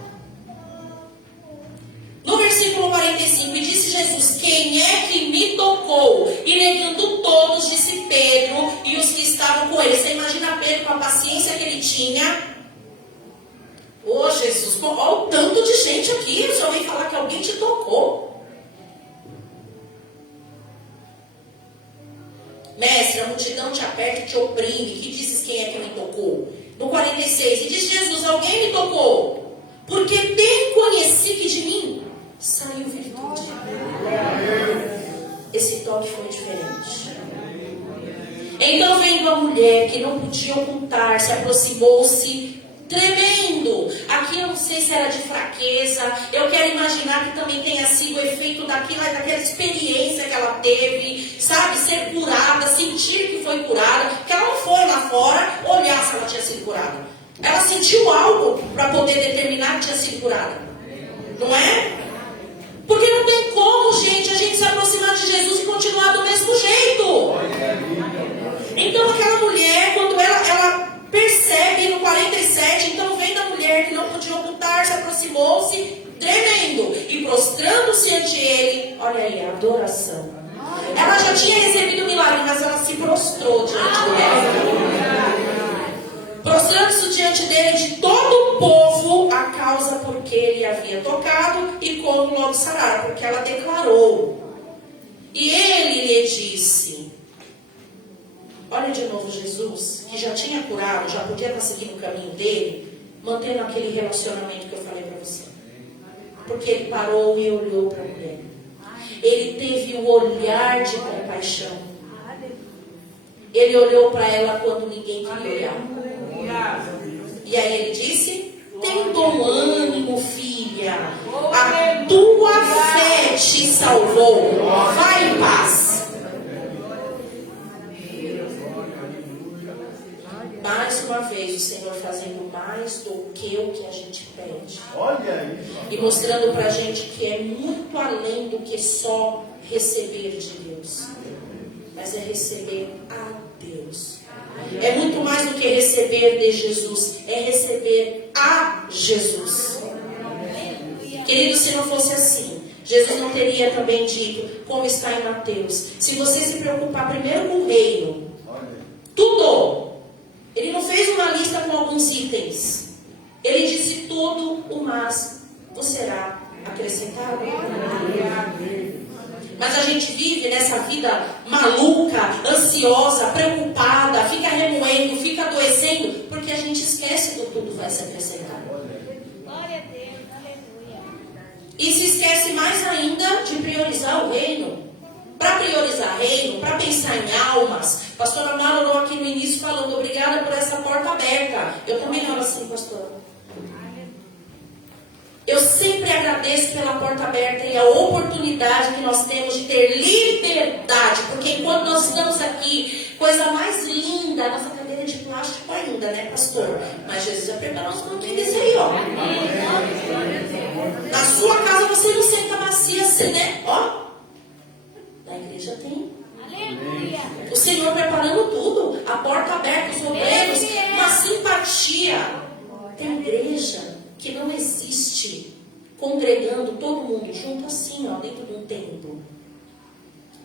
No versículo 45, e disse Jesus, quem é que me tocou? E negando todos, disse Pedro e os que estavam com ele. Você imagina Pedro com a paciência que ele tinha? Ô Jesus, olha o tanto de gente aqui, eu só vem falar que alguém te tocou. Mestre, a multidão te aperta e te oprime. Que dizes quem é que me tocou? No 46, e diz Jesus, alguém me tocou, porque bem conheci que de mim saiu virtude. Esse toque foi diferente. Então vendo a mulher que não podia ocultar, se aproximou-se tremendo. Aqui eu não sei se era de fraqueza. Eu quero imaginar que também tenha sido o efeito daquela experiência que ela teve, sabe, ser curada, sentir que foi curada, que ela não foi lá fora olhar se ela tinha sido curada. Ela sentiu algo para poder determinar que tinha sido curada. Não é? Porque não tem como, gente, a gente se aproximar de Jesus e continuar do mesmo jeito. Então aquela mulher, quando ela percebe no 47, então vendo a mulher que não podia ocultar, se aproximou-se, tremendo, e prostrando-se ante ele, olha aí, a adoração. Ela já tinha recebido o milagre, mas ela se prostrou diante dele. Prostrando-se diante dele de todo o povo, a causa por que ele havia tocado e como logo sarara, porque ela declarou. E ele lhe disse, olha de novo Jesus, que já tinha curado, já podia estar seguindo o caminho dele, mantendo aquele relacionamento que eu falei para você. Porque ele parou e olhou para a mulher. Ele teve o olhar de compaixão. Ele olhou para ela quando ninguém queria olhar. E aí ele disse, tem bom ânimo, filha. A tua fé te salvou. Vai em paz. Mais uma vez o Senhor fazendo mais do que o que a gente pede. Olha aí. E mostrando pra gente que é muito além do que só receber de Deus. Mas é receber a Deus. É muito mais do que receber de Jesus. É receber a Jesus. Querido, se não fosse assim, Jesus não teria também dito, como está em Mateus, se você se preocupar primeiro com o reino, tudo. Ele não fez uma lista com alguns itens. Ele disse tudo o mais vos será acrescentado. Mas a gente vive nessa vida maluca, ansiosa, preocupada, fica remoendo, fica adoecendo, porque a gente esquece do tudo vai se acrescentar. Glória a Deus, aleluia. E se esquece mais ainda de priorizar o reino. Para priorizar reino, para pensar em almas. Pastora Mara orou aqui no início falando, obrigada por essa porta aberta. Eu também oro assim, pastora. Eu sempre agradeço pela porta aberta e a oportunidade que nós temos de ter liberdade, porque enquanto nós estamos aqui, coisa mais linda, a nossa cadeira é de plástico ainda, né, pastor? Mas Jesus já preparou uns banquinhos aí, ó. Na sua casa você não senta macia assim, né? Ó, na igreja tem. O Senhor preparando tudo, a porta aberta, os obreiros, uma simpatia. Tem igreja que não existe congregando todo mundo junto assim, ó, dentro de um templo.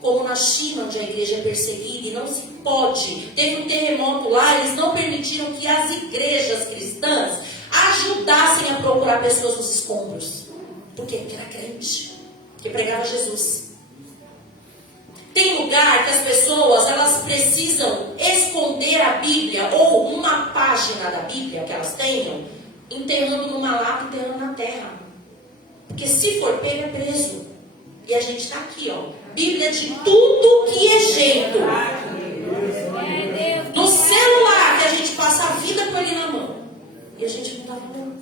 Como na China, onde a igreja é perseguida e não se pode. Teve um terremoto lá, eles não permitiram que as igrejas cristãs ajudassem a procurar pessoas nos escombros. Porque era crente, que pregava Jesus. Tem lugar que as pessoas, elas precisam esconder a Bíblia ou uma página da Bíblia que elas tenham, enterrando numa lata, enterrando na terra. Porque se for pego, é preso. E a gente está aqui, ó. Bíblia de tudo que é jeito. No celular, que a gente passa a vida com ele na mão. E a gente não dá valor.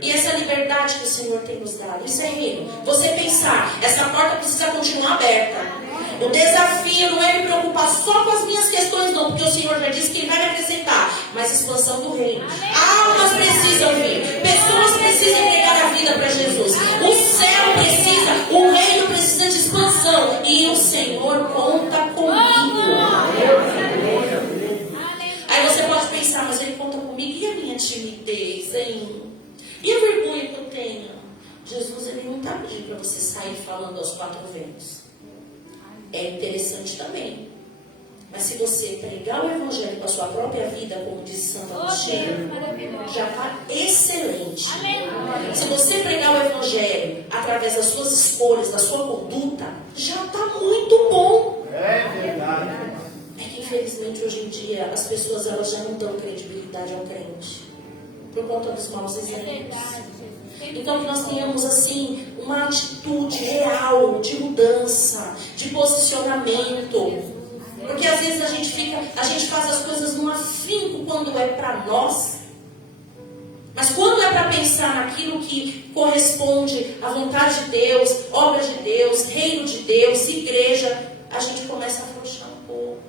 E essa liberdade que o Senhor tem nos dado, isso é reino. Você pensar, essa porta precisa continuar aberta. O desafio não é me preocupar só com as minhas questões, não, porque o Senhor já disse que Ele vai me acrescentar, mas expansão do reino. Almas precisam vir, pessoas precisam entregar a vida para Jesus. O céu precisa, o reino precisa de expansão, e o Senhor conta comigo. Aí você pode pensar, mas Ele conta comigo, e a minha timidez, hein? E a vergonha que eu tenho? Jesus, Ele não está pedindo para você sair falando aos quatro ventos. É interessante também. Mas se você pregar o Evangelho com a sua própria vida, como disse Santo Agostinho, já está excelente. Se você pregar o Evangelho através das suas escolhas, da sua conduta, já está muito bom. É verdade. É que infelizmente hoje em dia as pessoas elas já não dão credibilidade ao crente por conta dos maus exemplos. Então que nós tenhamos assim uma atitude real de mudança, de posicionamento. Porque às vezes a gente faz as coisas num afinco quando é para nós. Mas quando é para pensar naquilo que corresponde à vontade de Deus, obras de Deus, reino de Deus, igreja, a gente começa a afrouxar um pouco.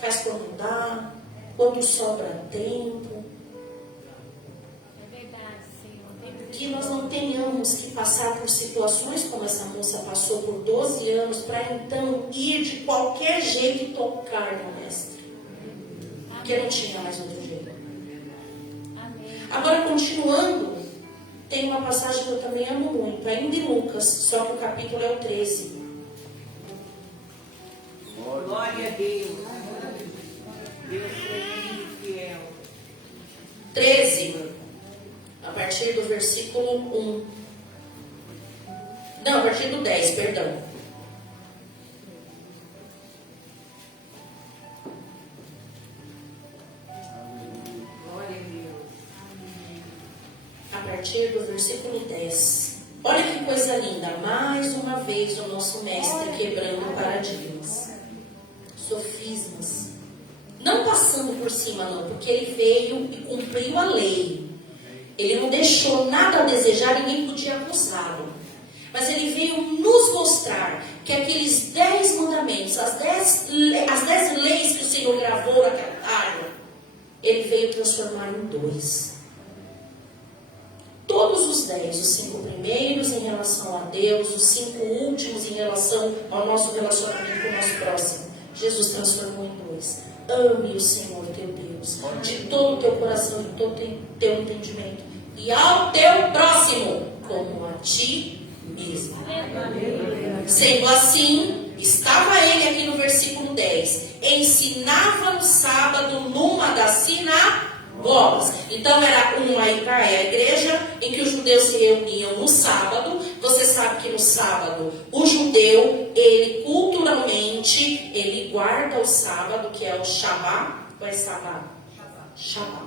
Faz quando dá, quando sobra tempo. Que nós não tenhamos que passar por situações como essa moça passou por 12 anos para então ir de qualquer jeito e tocar no mestre. Porque não tinha mais outro jeito. Agora, continuando, tem uma passagem que eu também amo muito, ainda em Lucas, só que o capítulo é o 13. Glória a Deus. Deus é fiel. 13. A partir do versículo 1. Não, a partir do 10, perdão. Glória a Deus. A partir do versículo 10. Olha que coisa linda. Mais uma vez o nosso mestre quebrando paradigmas. Sofismas. Não passando por cima, não, porque ele veio e cumpriu a lei. Ele não deixou nada a desejar e nem podia acusá-lo. Mas ele veio nos mostrar que aqueles 10 mandamentos, as 10 leis que o Senhor gravou naquela tábua, ele veio transformar em 2. Todos os 10, os 5 primeiros em relação a Deus, os 5 últimos em relação ao nosso relacionamento com o nosso próximo, Jesus transformou em 2. Ame o Senhor teu Deus de todo o teu coração e todo o teu entendimento, e ao teu próximo como a ti mesmo. Sendo assim, estava ele aqui no versículo 10, ensinava no sábado numa das sinagogas. Então era uma igreja em que os judeus se reuniam no sábado. Você sabe que no sábado o judeu, ele culturalmente, ele guarda o sábado, que é o Shabá. Qual é Shabá? Shabá.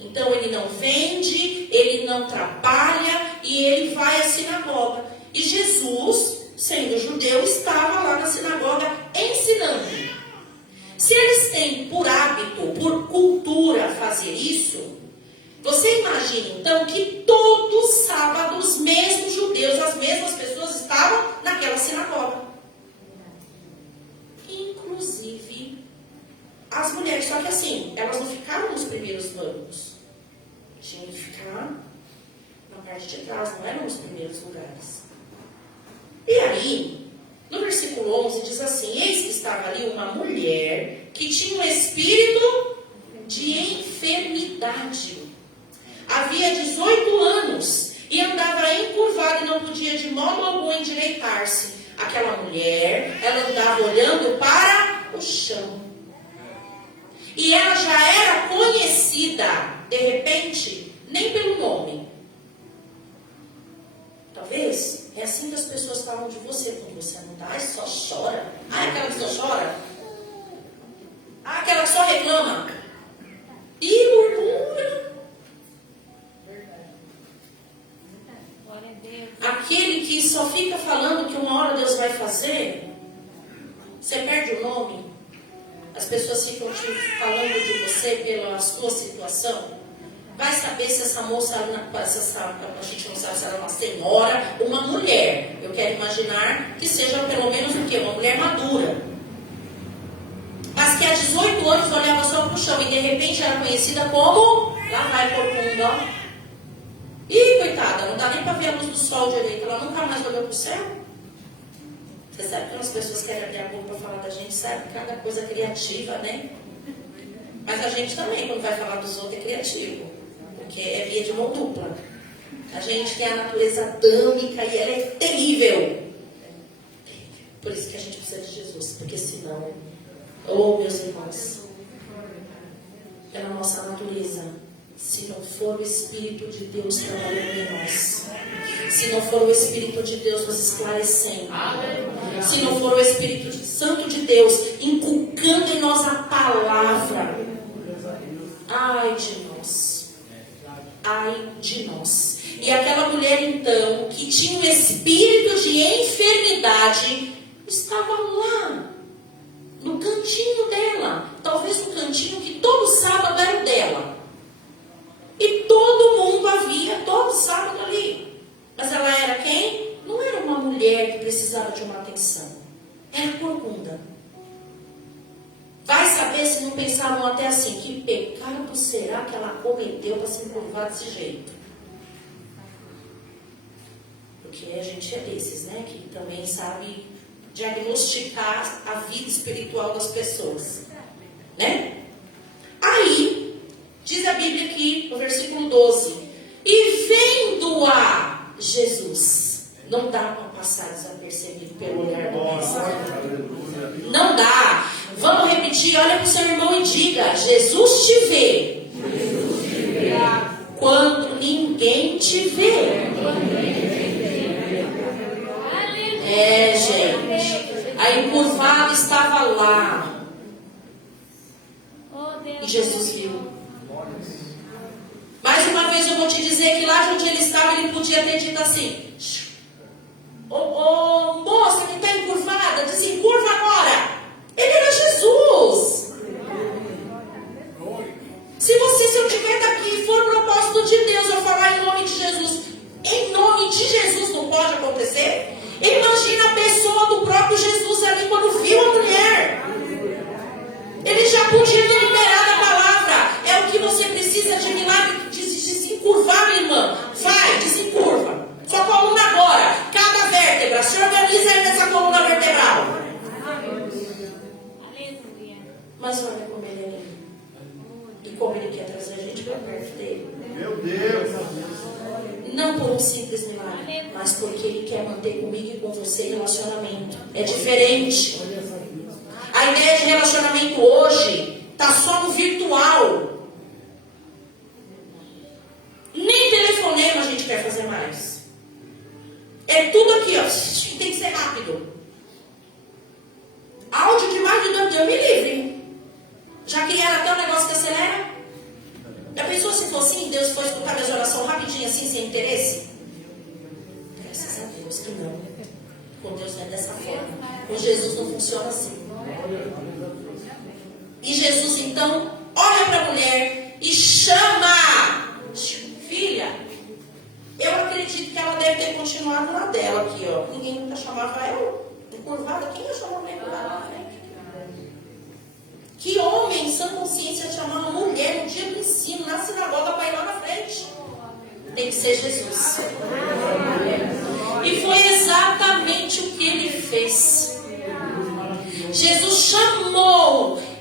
Então ele não vende, ele não trabalha e ele vai à sinagoga. E Jesus, sendo judeu, estava lá na sinagoga ensinando. Se eles têm por hábito, por cultura fazer isso, você imagina então que todos estava ali uma mulher que tinha um espírito de enfermidade. Havia 18 anos e andava encurvada e não podia de modo algum endireitar-se. Aquela mulher, ela andava olhando para o chão. E ela já era conhecida, de repente, nem pelo nome. Talvez é assim que as pessoas falam de você quando você não dá, só chora. Ah, aquela que só chora. Ah, aquela que só reclama. E murmura. Glória a Deus. Aquele que só fica falando que uma hora Deus vai fazer, você perde o nome. As pessoas ficam te falando de você pela sua situação. Vai saber se essa moça, a gente não sabe se ela é uma senhora ou uma mulher. Eu quero imaginar que seja pelo menos o quê? Uma mulher madura. Mas que há 18 anos olhava só para o chão e de repente era conhecida como, lá vai corcunda, ó. Ih, coitada, não dá nem para ver a luz do sol direito. Ela nunca mais olhou para o céu. Você sabe que as pessoas querem abrir a boca para falar da gente, sabe? Cada coisa criativa, né? Mas a gente também, quando vai falar dos outros, é criativo. Porque é via de mão dupla. A gente tem a natureza adâmica e ela é terrível. Por isso que a gente precisa de Jesus. Porque senão, oh meus irmãos, pela nossa natureza, se não for o Espírito de Deus trabalhando em nós, se não for o Espírito de Deus nos esclarecendo, se não for o Espírito Santo de Deus inculcando em nós a palavra, ai de nós, ai de nós. E aquela mulher então, que tinha um espírito de enfermidade, estava lá, no cantinho dela, talvez no cantinho que todo sábado era o dela. E todo mundo a via todo sábado ali. Mas ela era quem? Não era uma mulher que precisava de uma atenção. Era corcunda. Vai saber se não pensavam até assim, que pecado será que ela cometeu para se encurvar desse jeito? Porque a gente é desses, né? Que também sabe diagnosticar a vida espiritual das pessoas. Né? Aí, diz a Bíblia aqui, no versículo 12. E vendo-a Jesus, não dá para passar desapercebido pelo olhar do Mestre. Não dá. Vamos repetir, olha para o seu irmão e diga: Jesus te vê. Quando ninguém te vê. É, gente. A encurvada estava lá. E Jesus viu. Mais uma vez eu vou te dizer que lá onde ele estava, ele podia ter dito assim: ô moça que está encurvada, desencurva agora. Ele era Jesus. Se eu estiver daqui e for propósito de Deus eu falar em nome de Jesus, em nome de Jesus não pode acontecer? Imagina a pessoa do próprio Jesus ali quando viu a mulher. Ele já podia ter liberado a palavra. É o que você precisa de milagre. Desencurvar, minha irmã. Vai, desencurva. Sua coluna agora. Cada vértebra. Se organiza aí nessa coluna vertebral. Aleluia. Mas olha como ele é lindo. E como ele quer trazer a gente para perto dele. Meu Deus. Não por um simples milagre, mas porque ele quer manter comigo e com você relacionamento. É diferente. A ideia de relacionamento hoje está só no virtual. Nem telefonema a gente quer fazer mais. É tudo aqui, ó. Tem que ser rápido. Áudio de mais de 2 dias, me livre. Já criaram até um negócio que acelera. Já pensou se fosse assim? Deus foi escutar minhas orações rapidinho assim, sem interesse? Graças a Deus que não. Com Deus não é dessa forma. Com Jesus não funciona assim. E Jesus então olha para a mulher e chama: filha. Eu acredito que ela deve ter continuado na dela aqui, ó. Ninguém nunca chamava ela encurvada. Quem ia chamar uma encurvada na frente? Que homem sem consciência chamar uma mulher no dia do ensino na sinagoga para ir lá na frente? Tem que ser Jesus. E foi exatamente o que ele fez. Jesus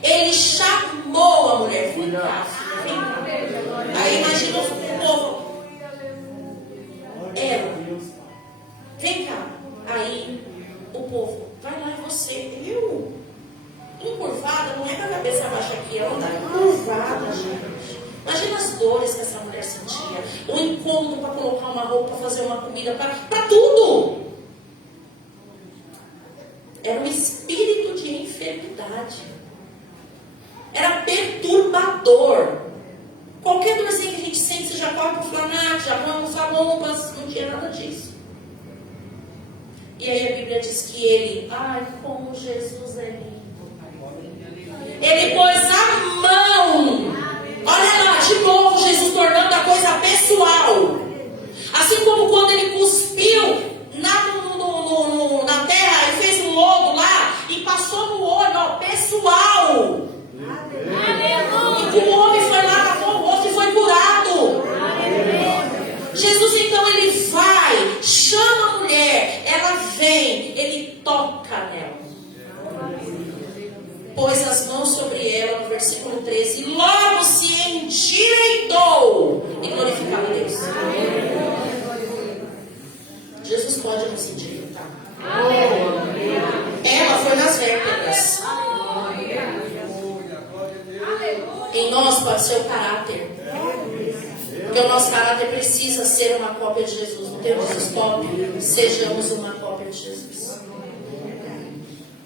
Ele chamou a mulher. Vem cá, filha, vem cá. Aí imagina o povo. Ela. Vem cá. Aí o povo. Vai lá você. Eu. Encurvada, não é com a cabeça baixa aqui. Ela está encurvada, gente. Imagina as dores que essa mulher sentia. O incômodo para colocar uma roupa, para fazer uma comida, para tudo. Era um espírito de enfermidade. Era perturbador. Qualquer dorzinha que a gente sente, você já corre para o flanate, já põe uns alombas, não tinha nada disso. E aí a Bíblia diz que ele, ai, como Jesus é lindo. Ele pôs a mão. Olha lá, de novo, Jesus tornando a coisa pessoal. Assim como quando ele cuspiu na terra e fez um lodo lá e passou no olho, ó, pessoal. E como o homem foi lá, lavou o rosto e foi curado. Jesus então ele vai, chama a mulher, ela vem, ele toca nela. Pôs as mãos sobre ela, no versículo 13, e logo se endireitou e glorificava a Deus. Jesus pode nos endireitar. Ela foi nas vértebras. Em nós pode ser o caráter. Porque o nosso caráter precisa ser uma cópia de Jesus. Não temos cópia, sejamos uma cópia de Jesus.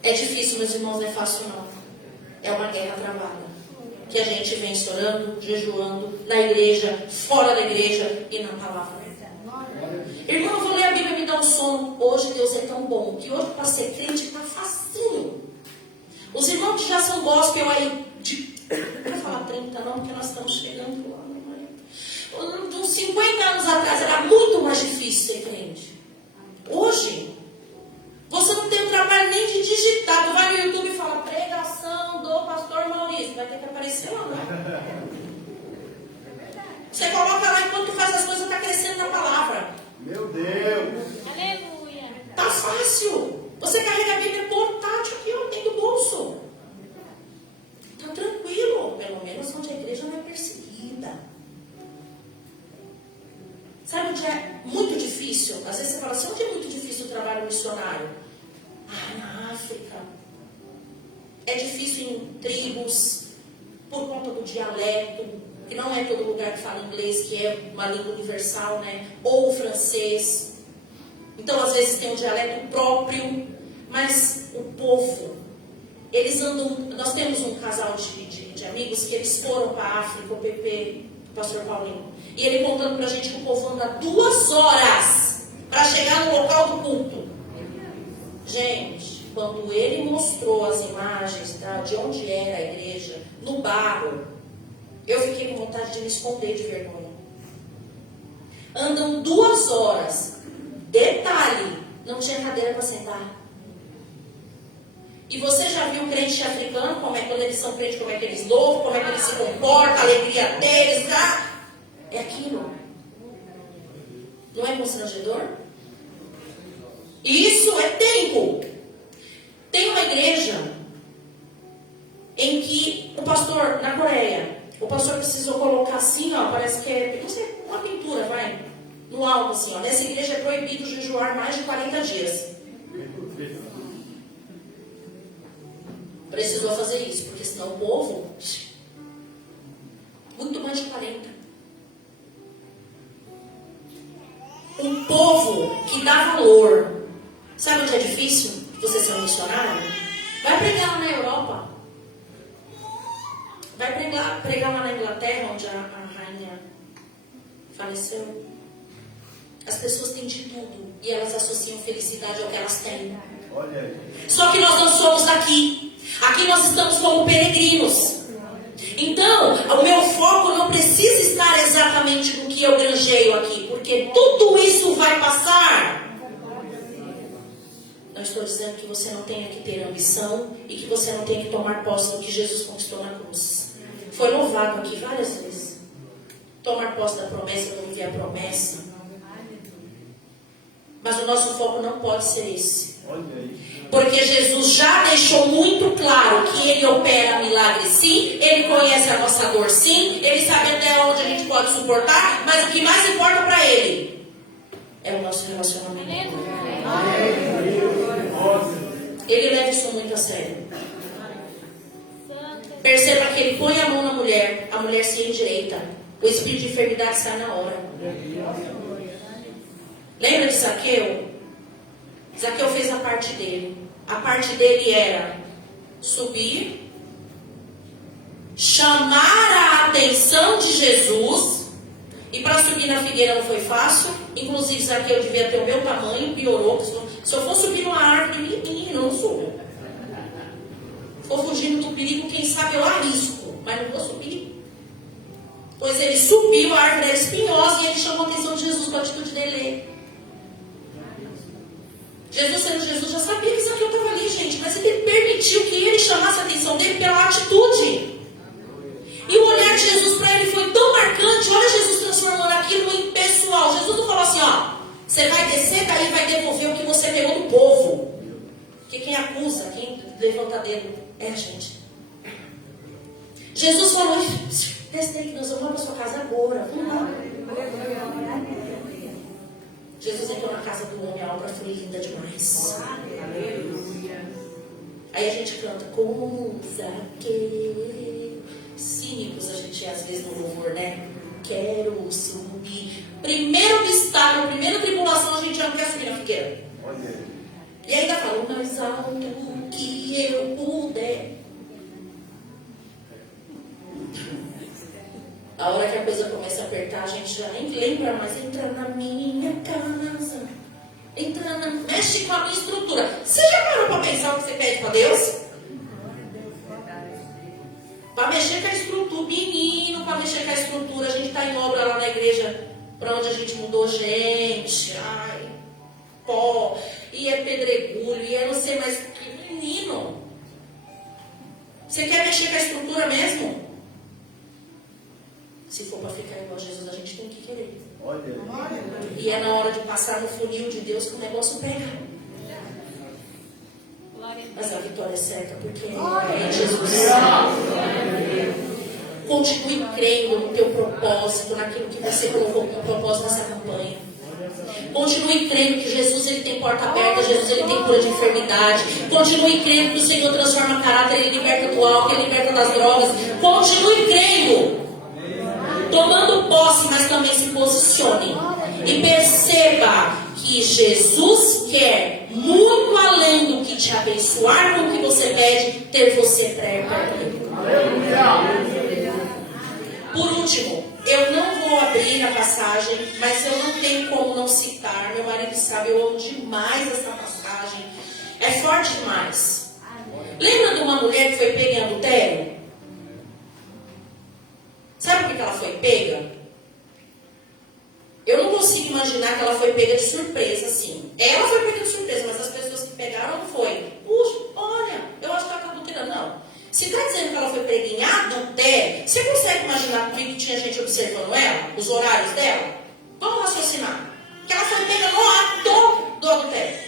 É difícil, meus irmãos, não é fácil não. É uma guerra travada. Que a gente vem chorando, jejuando, na igreja, fora da igreja e na palavra. Irmão, eu vou ler a Bíblia e me dá um sono. Hoje Deus é tão bom que hoje para ser crente está facinho. Os irmãos que já são gospel aí, não vou falar 30 não, porque nós estamos chegando lá. Uns 50 anos atrás era muito mais difícil ser crente. Hoje, você não tem o trabalho nem de digitar. Tu vai no YouTube e fala pregação do pastor Maurício. Vai ter que aparecer lá, né? Você coloca lá enquanto faz as coisas, está crescendo na palavra. Meu Deus! Aleluia. Tá fácil. Você carrega a Bíblia portátil aqui, ó, dentro do bolso. Tá tranquilo. Pelo menos onde a igreja não é perseguida. Sabe onde é muito difícil? Às vezes você fala assim, onde é muito difícil o trabalho missionário? Ah, na África. É difícil em tribos, por conta do dialeto, que não é todo lugar que fala inglês, que é uma língua universal, né? Ou o francês. Então, às vezes tem um dialeto próprio, mas o povo, eles andam... Nós temos um casal de amigos que eles foram para a África, o PP, o pastor Paulinho, e ele contando pra gente que o povo anda 2 horas para chegar no local do culto. Gente, quando ele mostrou as imagens de onde era a igreja, no barro, eu fiquei com vontade de me esconder de vergonha. Andam 2 horas. Detalhe, não tinha cadeira para sentar. E você já viu crente africano, como é quando eles são crentes, como é que eles louvam, como é que eles se comportam, a alegria deles, tá? É aquilo. Não é constrangedor? Isso é tempo. Tem uma igreja em que o pastor, na Coreia, o pastor precisou colocar assim, ó, parece que é, não sei, uma pintura, vai, no alto assim, ó. Nessa igreja é proibido jejuar mais de 40 dias. Precisou fazer isso, porque senão o povo, muito mais de 40. Um povo que dá valor. Sabe onde é difícil você ser um missionário? Vai pregar lá na Europa. Vai pregar lá na Inglaterra, onde a rainha faleceu. As pessoas têm de tudo e elas associam felicidade ao que elas têm. Olha aí. Só que nós não somos daqui. Aqui nós estamos como peregrinos. Então, o meu foco não precisa estar exatamente no que eu granjeio aqui, porque tudo isso vai passar. Não estou dizendo que você não tenha que ter ambição e que você não tenha que tomar posse do que Jesus conquistou na cruz. Foi louvado aqui várias vezes. Tomar posse da promessa, como que é a promessa. Mas o nosso foco não pode ser esse. Olha aí. Porque Jesus já deixou muito claro que Ele opera milagre sim, Ele conhece a nossa dor sim, Ele sabe até onde a gente pode suportar, mas o que mais importa para Ele é o nosso relacionamento. Ele leva isso muito a sério. Perceba que Ele põe a mão na mulher, a mulher se endireita, o espírito de enfermidade sai na hora. Lembra de Zaqueu? Zaqueu fez a parte dele. A parte dele era subir, chamar a atenção de Jesus. E para subir na figueira não foi fácil. Inclusive Zaqueu devia ter o meu tamanho, piorou. Se eu for subir numa árvore, menino, eu não subo. For fugindo do perigo, quem sabe eu arrisco, mas não vou subir. Pois ele subiu, a árvore era espinhosa e ele chamou a atenção de Jesus com a atitude dele. Jesus, sendo Jesus, já sabia que Zaqueu estava ali, gente, mas ele permitiu que ele chamasse a atenção dele pela atitude. E o olhar de Jesus para ele foi tão marcante. Olha Jesus transformando aquilo em pessoal. Jesus não falou assim, ó, você vai descer daí e vai devolver o que você pegou do povo. Porque quem acusa, quem levanta dedo é a gente. Jesus falou, desce daí que nós vamos para sua casa agora. Vamos lá. Jesus entrou na casa do homem, a obra foi linda demais. Aí a gente canta, como Zaqueu. Cínicos a gente às vezes no louvor, né? Quero subir. Primeiro obstáculo, primeira tribulação, a gente já não quer subir na figueira. E ainda fala, o mais alto que eu puder. A hora que a coisa começa a apertar, a gente já nem lembra mais. Entra na minha casa. Entra na... Mexe com a minha estrutura. Você já parou para pensar o que você pede para Deus? Para mexer com a estrutura, menino, para mexer com a estrutura, a gente está em obra lá na igreja, para onde a gente mudou gente, ai, pó, e é pedregulho, e é não sei mais, menino, você quer mexer com a estrutura mesmo? Se for para ficar igual a Jesus, a gente tem que querer. E é na hora de passar no funil de Deus que o negócio pega. Mas a vitória é certa, porque é Jesus. Continue crendo no teu propósito, naquilo que você colocou como propósito nessa campanha. Continue crendo que Jesus ele tem porta aberta, Jesus ele tem cura de enfermidade. Continue crendo que o Senhor transforma caráter, Ele liberta do álcool, Ele liberta das drogas. Continue crendo, tomando posse, mas também se posicione. E perceba que Jesus quer, muito além do que te abençoar com o que você pede, ter você perto dele. Por último, eu não vou abrir a passagem, mas eu não tenho como não citar. Meu marido sabe, eu amo demais essa passagem. É forte demais. Lembra de uma mulher que foi pega em adultério? Sabe por que ela foi pega? Eu não consigo imaginar que ela foi pega de surpresa, assim. Ela foi pega de surpresa, mas as pessoas que pegaram não foi. Puxa, olha, eu acho que ela está adulterando. Não. Se está dizendo que ela foi pega em adultério, você consegue imaginar comigo que tinha gente observando ela? Os horários dela? Vamos raciocinar. Que ela foi pega no ato do adultério.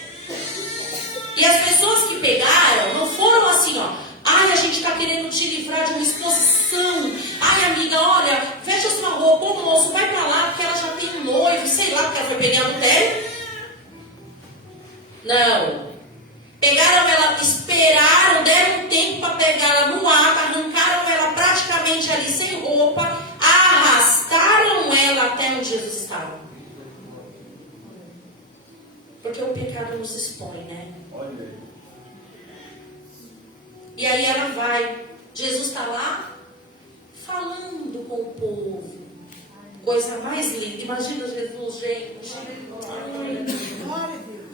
E as pessoas que pegaram não foram assim, ó. Ai, a gente está querendo te livrar de uma exposição. Ai, amiga, olha, fecha sua roupa, ô moço, vai pra lá, porque ela já tem um noivo, sei lá, porque ela foi pegar no adultério. Não. Pegaram ela, esperaram, deram um tempo para pegar ela no ato, arrancaram ela praticamente ali sem roupa, arrastaram ela até onde Jesus estava. Porque o pecado nos expõe, né? Olha aí. E aí ela vai, Jesus está lá, falando com o povo. Coisa mais linda. Imagina Jesus, gente.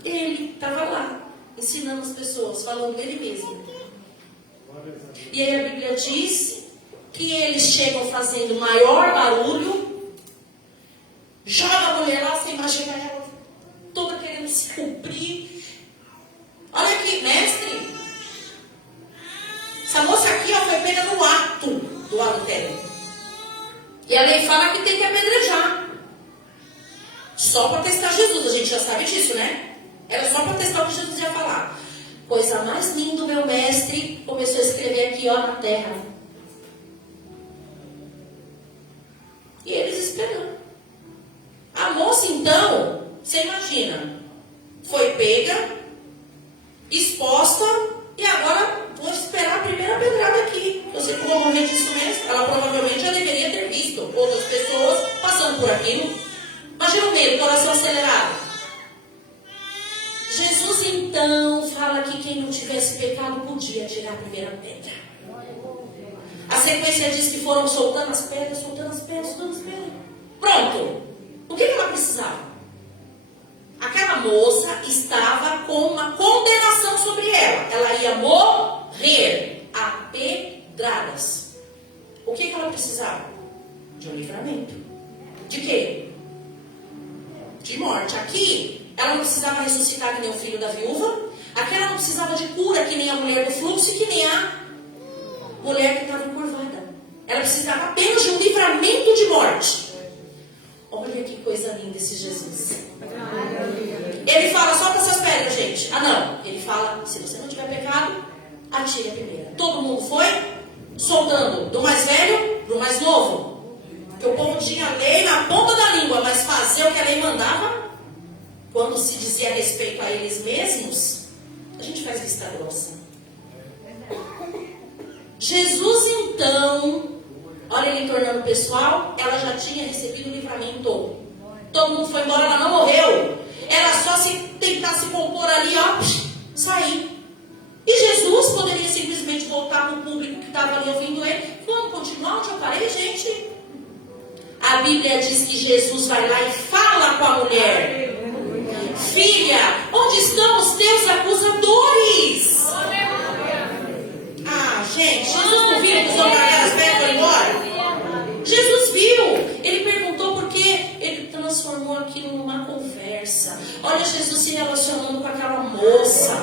Ele estava lá, ensinando as pessoas, falando ele mesmo. E aí a Bíblia diz que eles chegam fazendo maior barulho, joga a mulher lá, você imagina ela toda querendo se cumprir. Olha aqui, mestre. Essa moça aqui, ó, foi pega no ato do adultério. E a lei fala que tem que apedrejar. Só para testar Jesus, a gente já sabe disso, né? Era só para testar o que Jesus ia falar. Coisa mais linda, o meu mestre começou a escrever aqui, ó, na terra. E eles esperando. A moça, então, você imagina, foi pega, exposta, e agora vou esperar a primeira pedrada aqui. Eu sei que vou morrer disso mesmo. Ela provavelmente já deveria ter visto outras pessoas passando por aquilo. Imagina o medo, coração acelerado. Jesus, então, fala que quem não tivesse pecado podia tirar a primeira pedra. A sequência diz que foram soltando as pedras, soltando as pedras, soltando as pedras. Pronto. O que ela precisava? Aquela moça estava com uma condenação sobre ela. Ela ia morrer a pedradas. O que ela precisava? De um livramento. De quê? De morte. Aqui, ela não precisava ressuscitar que nem o filho da viúva. Aqui ela não precisava de cura que nem a mulher do fluxo e que nem a mulher que estava encurvada. Ela precisava apenas de um livramento de morte. Olha que coisa linda esse Jesus. Ele fala só para essas pedras, gente. Ah, não. Ele fala, se você não tiver pecado, atire a primeira. Todo mundo foi soltando do mais velho para o mais novo. Porque o povo tinha a lei na ponta da língua, mas fazer o que a lei mandava, quando se dizia a respeito a eles mesmos, a gente faz vista grossa. Jesus, então, olha ele tornando pessoal, ela já tinha recebido o livramento. Todo mundo foi embora, ela não morreu. Era só se tentar se compor ali, ó, sair. E Jesus poderia simplesmente voltar para o público que estava ali ouvindo ele. Vamos continuar onde eu parei, gente? A Bíblia diz que Jesus vai lá e fala com a mulher: filha, onde estão os teus acusadores? Ah, gente, Jesus não viu que os homens largaram as pedras e foram embora? Jesus viu. Ele perguntou porque ele transformou aquilo numa conversa. Olha Jesus se relacionando com aquela moça.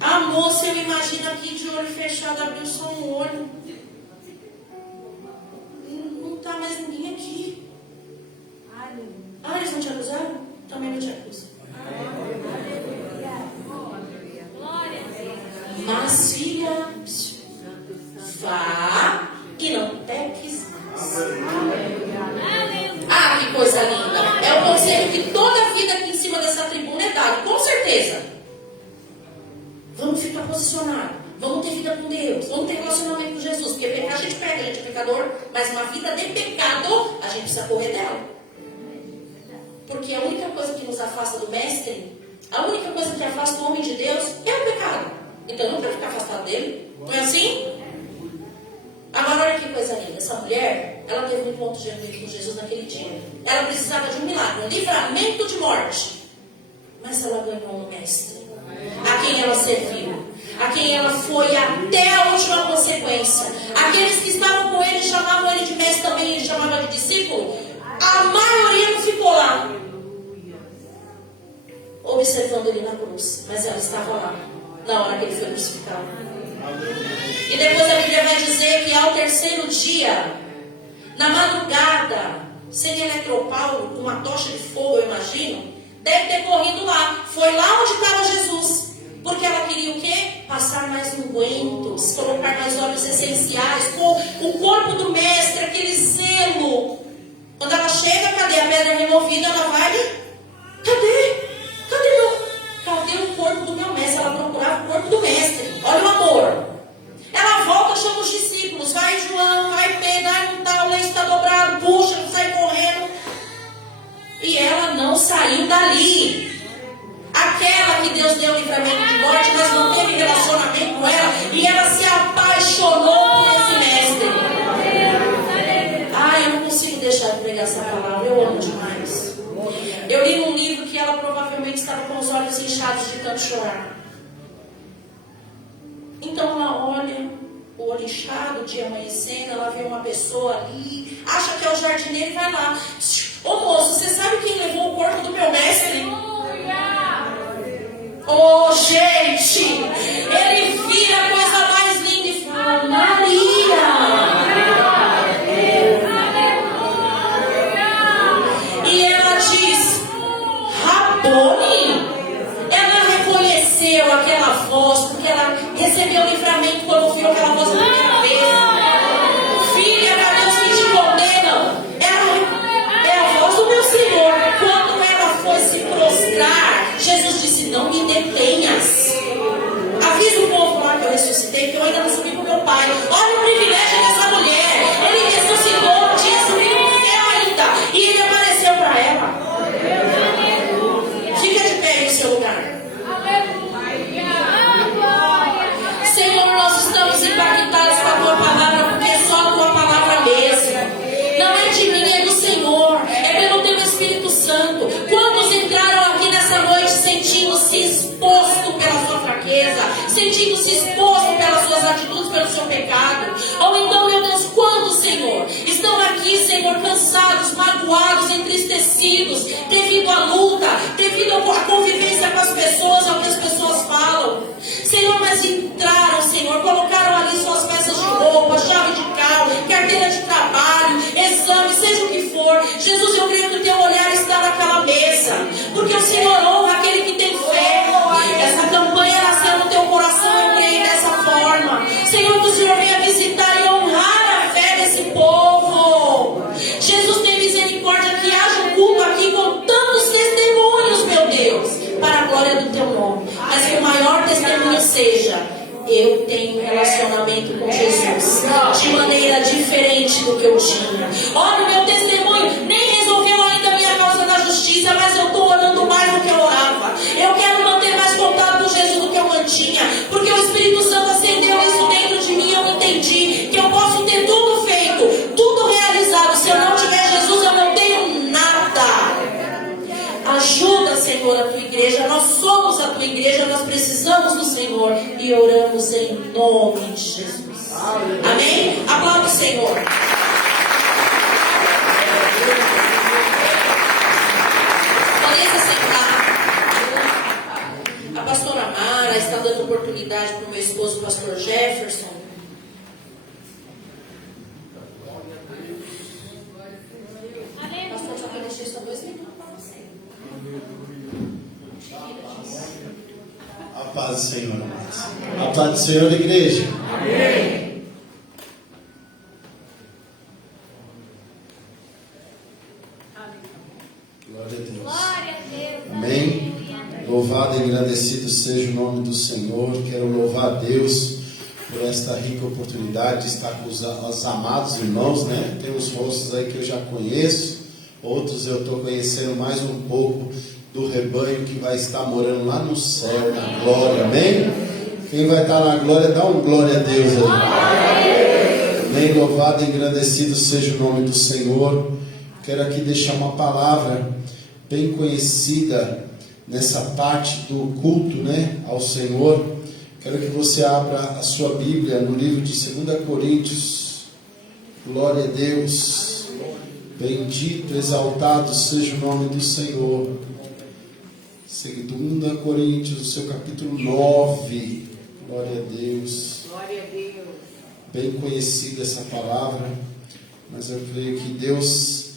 A moça, eu imagino aqui de olho fechado, abriu só um olho. Não está mais ninguém aqui. Ah, eles não te acusaram? Também não te acusam. Mas filha, vá e não peques mais. Ah, que coisa linda. É o conselho que toda a vida aqui em cima dessa tribuna é dado, com certeza. Vamos ficar posicionados. Vamos ter vida com Deus. Vamos ter relacionamento com Jesus. Porque pecar a gente pega, a gente é pecador. Mas uma vida de pecado, a gente precisa correr dela. Porque a única coisa que nos afasta do Mestre, a única coisa que afasta o homem de Deus é o pecado. Então eu não quero ficar afastado dele. Não é assim? Agora olha que coisa linda. Essa mulher, ela teve um encontro com Jesus naquele dia. Ela precisava de um milagre, um livramento de morte. Mas ela ganhou um Mestre, a quem ela serviu, a quem ela foi até a última consequência. Aqueles que estavam com ele chamavam ele de mestre também, ele chamava de discípulo. A maioria não ficou lá observando ele na cruz, mas ela estava lá na hora que ele foi crucificado. E depois a Bíblia vai dizer que ao terceiro dia, na madrugada, sem eletropau, com uma tocha de fogo, eu imagino, deve ter corrido lá. Foi lá onde estava Jesus. Porque ela queria o quê? Passar mais ungüentos, colocar mais óleos essenciais, com o corpo do mestre, aquele zelo. Quando ela chega, cadê a pedra removida? Ela vai, cadê? Cadê o corpo do meu mestre? Ela procurava o corpo do mestre. Olha o amor. Ela volta, chama os discípulos. Vai João, vai Pedro, não tá, o leite está dobrado, puxa, sai correndo. E ela não saiu dali. Aquela que Deus deu livramento de morte, mas não teve relacionamento com ela. E ela se apaixonou por esse mestre. Ah, eu não consigo deixar de pregar essa palavra. Eu amo demais. Eu li num livro que ela provavelmente estava com os olhos inchados de tanto chorar. Então ela olha, o olho inchado, o dia amanhecendo, ela vê uma pessoa ali, acha que é o jardineiro e vai lá. Ô moço, você sabe quem levou o corpo do meu mestre? Oh, gente, ele vira a coisa mais linda e fala, Maria. E ela diz, Rabone. reconheceu aquela voz, porque ela recebeu o livramento quando ouviu aquela voz na primeira vez. Filha, para Deus que te condenam, é a voz do meu Senhor. Quando ela foi se prostrar, Jesus disse: não me detenhas. Avisa o povo lá que eu ressuscitei, que eu ainda não subi com o meu pai. Olha o privilégio dessa mulher. Ele ressuscitou, não tinha subido no céu ainda. E ele apareceu para ela. Fica de pé aí no seu lugar. Senhor, nós estamos impactados com a tua palavra, porque é só a tua palavra mesmo. Não é de mim, é do Senhor. É pelo teu Espírito Santo. Quantos entraram aqui nessa noite sentindo-se exposto pela sua fraqueza, sentindo-se exposto pelas suas atitudes, pelo seu pecado? Ou então, meu Deus, quantos, Senhor, estão aqui, Senhor, cansados, magoados, entristecidos, devido à luta, devido à convivência com as pessoas, ao que as pessoas falam. Senhor, mas entraram, Senhor, colocaram ali suas peças de roupa, chave de carro, carteira de trabalho, exame, seja o que for. Jesus, eu creio que o teu olhar está naquela mesa, porque o Senhor honra aquele que tem fé. Essa campanha nasceu no teu coração, eu creio dessa forma. Senhor, que o Senhor venha visitar e honrar a fé desse povo. Jesus, tem misericórdia, que haja um culto aqui com tantos testemunhos, meu Deus, para a glória do teu nome. Mas que o maior testemunho seja: eu tenho um relacionamento com Jesus de maneira diferente do que eu tinha. Olha, o meu testemunho nem resolveu ainda a minha causa da justiça, mas eu estou orando mais do que eu orava. Eu quero manter mais contato com Jesus do que eu mantinha, porque o Espírito Santo acendeu isso dentro de mim. Eu entendi que eu posso ter tudo feito, tudo realizado. Se eu não tiver Jesus, eu não tenho nada. Ajuda, Senhor, a tua igreja. Nós somos a tua igreja, nós precisamos do Senhor e oramos em nome de Jesus. Amém? Aplauda o Senhor. Podem se sentar. A pastora Mara está dando oportunidade para o meu esposo, o pastor Jefferson. Pastor, só para deixar só 2 minutos para você. A paz do Senhor, amados. A paz do Senhor, igreja. Amém. Glória a Deus. Glória a Deus. Amém. Louvado e agradecido seja o nome do Senhor. Quero louvar a Deus por esta rica oportunidade de estar com os amados irmãos, né? Tem uns rostos aí que eu já conheço, outros eu estou conhecendo mais um pouco do rebanho que vai estar morando lá no céu, na glória, amém? Quem vai estar na glória, dá um glória a Deus aí. Amém, louvado e engrandecido seja o nome do Senhor. Quero aqui deixar uma palavra bem conhecida nessa parte do culto, né, ao Senhor. Quero que você abra a sua Bíblia no livro de 2 Coríntios. Glória a Deus. Bendito, exaltado seja o nome do Senhor. 2 Coríntios, o seu capítulo 9. Glória a Deus. Glória a Deus. Bem conhecida essa palavra, mas eu creio que Deus,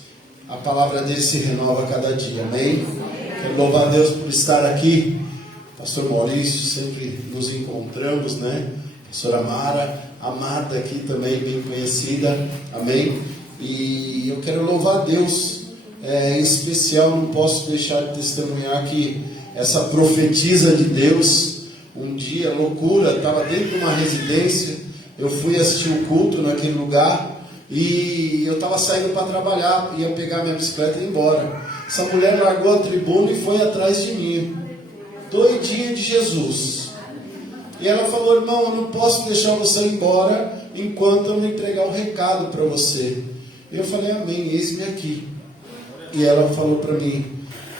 a palavra dele se renova a cada dia, amém? Quero louvar a Deus por estar aqui. Pastor Maurício, sempre nos encontramos, né? Pastora Mara, amada aqui também, bem conhecida, amém? E eu quero louvar a Deus, em especial, não posso deixar de testemunhar que essa profetisa de Deus, um dia, loucura, estava dentro de uma residência, eu fui assistir o culto naquele lugar, e eu estava saindo para trabalhar, ia pegar minha bicicleta e ir embora. Essa mulher largou a tribuna e foi atrás de mim, doidinha de Jesus. E ela falou: irmão, eu não posso deixar você ir embora enquanto eu não entregar o recado para você. E eu falei: amém, eis-me aqui. E ela falou para mim: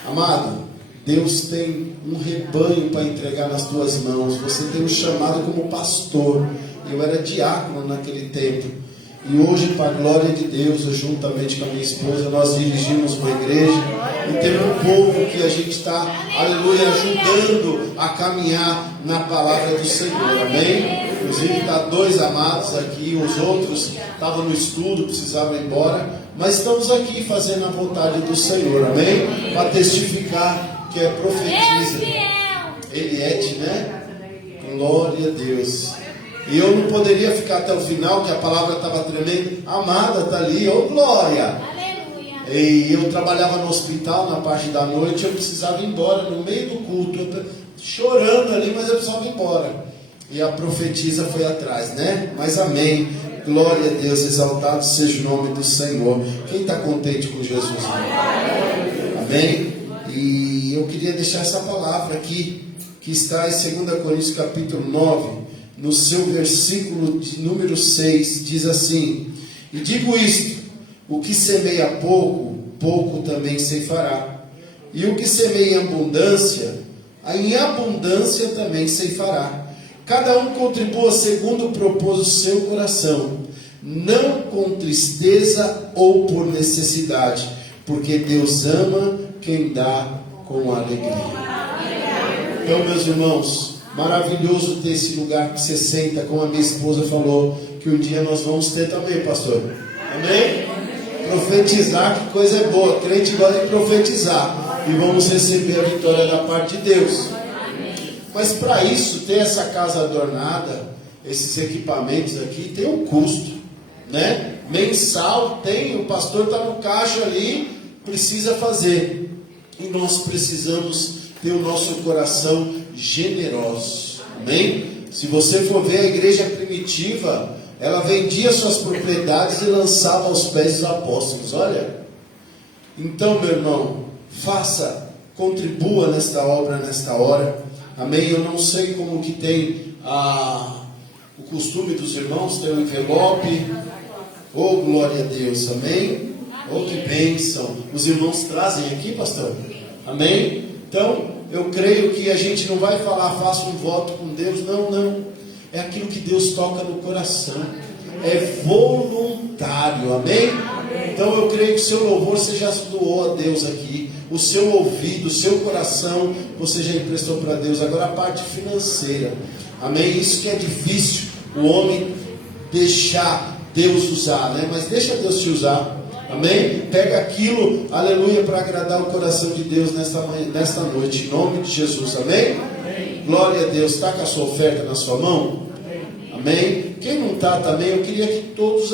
amado, Deus tem um rebanho para entregar nas tuas mãos. Você tem um chamado como pastor. Eu era diácono naquele tempo. E hoje, para a glória de Deus, eu, juntamente com a minha esposa, nós dirigimos uma igreja. E temos um povo que a gente está, aleluia, ajudando a caminhar na palavra do Senhor, amém? Inclusive está 2 amados aqui, os outros estavam no estudo, precisavam ir embora. Mas estamos aqui fazendo a vontade do Senhor, amém? Para testificar que é profetisa. Eliette, né? Glória a Deus. E eu não poderia ficar até o final, que a palavra estava tremendo. A amada está ali, ô glória. E eu trabalhava no hospital na parte da noite, eu precisava ir embora no meio do culto, eu chorando ali, mas eu precisava ir embora. E a profetisa foi atrás, né? Mas amém. Glória a Deus, exaltado seja o nome do Senhor. Quem está contente com Jesus? Amém? E eu queria deixar essa palavra aqui, que está em 2 Coríntios capítulo 9, no seu versículo de número 6, diz assim: e digo isto, o que semeia pouco, pouco também ceifará. E o que semeia em abundância também ceifará. Cada um contribua segundo propôs o seu coração, não com tristeza ou por necessidade, porque Deus ama quem dá com alegria. Então, meus irmãos, maravilhoso ter esse lugar que você senta, como a minha esposa falou, que um dia nós vamos ter também, pastor. Amém? Profetizar, que coisa é boa. Crente gosta de profetizar. E vamos receber a vitória da parte de Deus. Mas para isso, ter essa casa adornada, esses equipamentos aqui, tem um custo, né? Mensal tem, o pastor está no caixa ali, precisa fazer. E nós precisamos ter o nosso coração generoso. Amém? Se você for ver a igreja primitiva, ela vendia suas propriedades e lançava aos pés dos apóstolos. Olha. Então, meu irmão, faça, contribua nesta obra, nesta hora. Amém? Eu não sei como que tem o costume dos irmãos, ter um envelope. Oh, glória a Deus. Amém? Oh, que bênção. Os irmãos trazem aqui, pastor? Amém? Então, eu creio que a gente não vai falar, faça um voto com Deus. Não, não. É aquilo que Deus toca no coração. É voluntário. Amém? Então, eu creio que o seu louvor você já doou a Deus aqui. O seu ouvido, o seu coração, você já emprestou para Deus. Agora a parte financeira. Amém? Isso que é difícil, o homem deixar Deus usar, né? Mas deixa Deus te usar. Amém? Pega aquilo, aleluia, para agradar o coração de Deus nesta noite, em nome de Jesus. Amém? Glória a Deus. Está com a sua oferta na sua mão? Amém? Quem não está também, eu queria que todos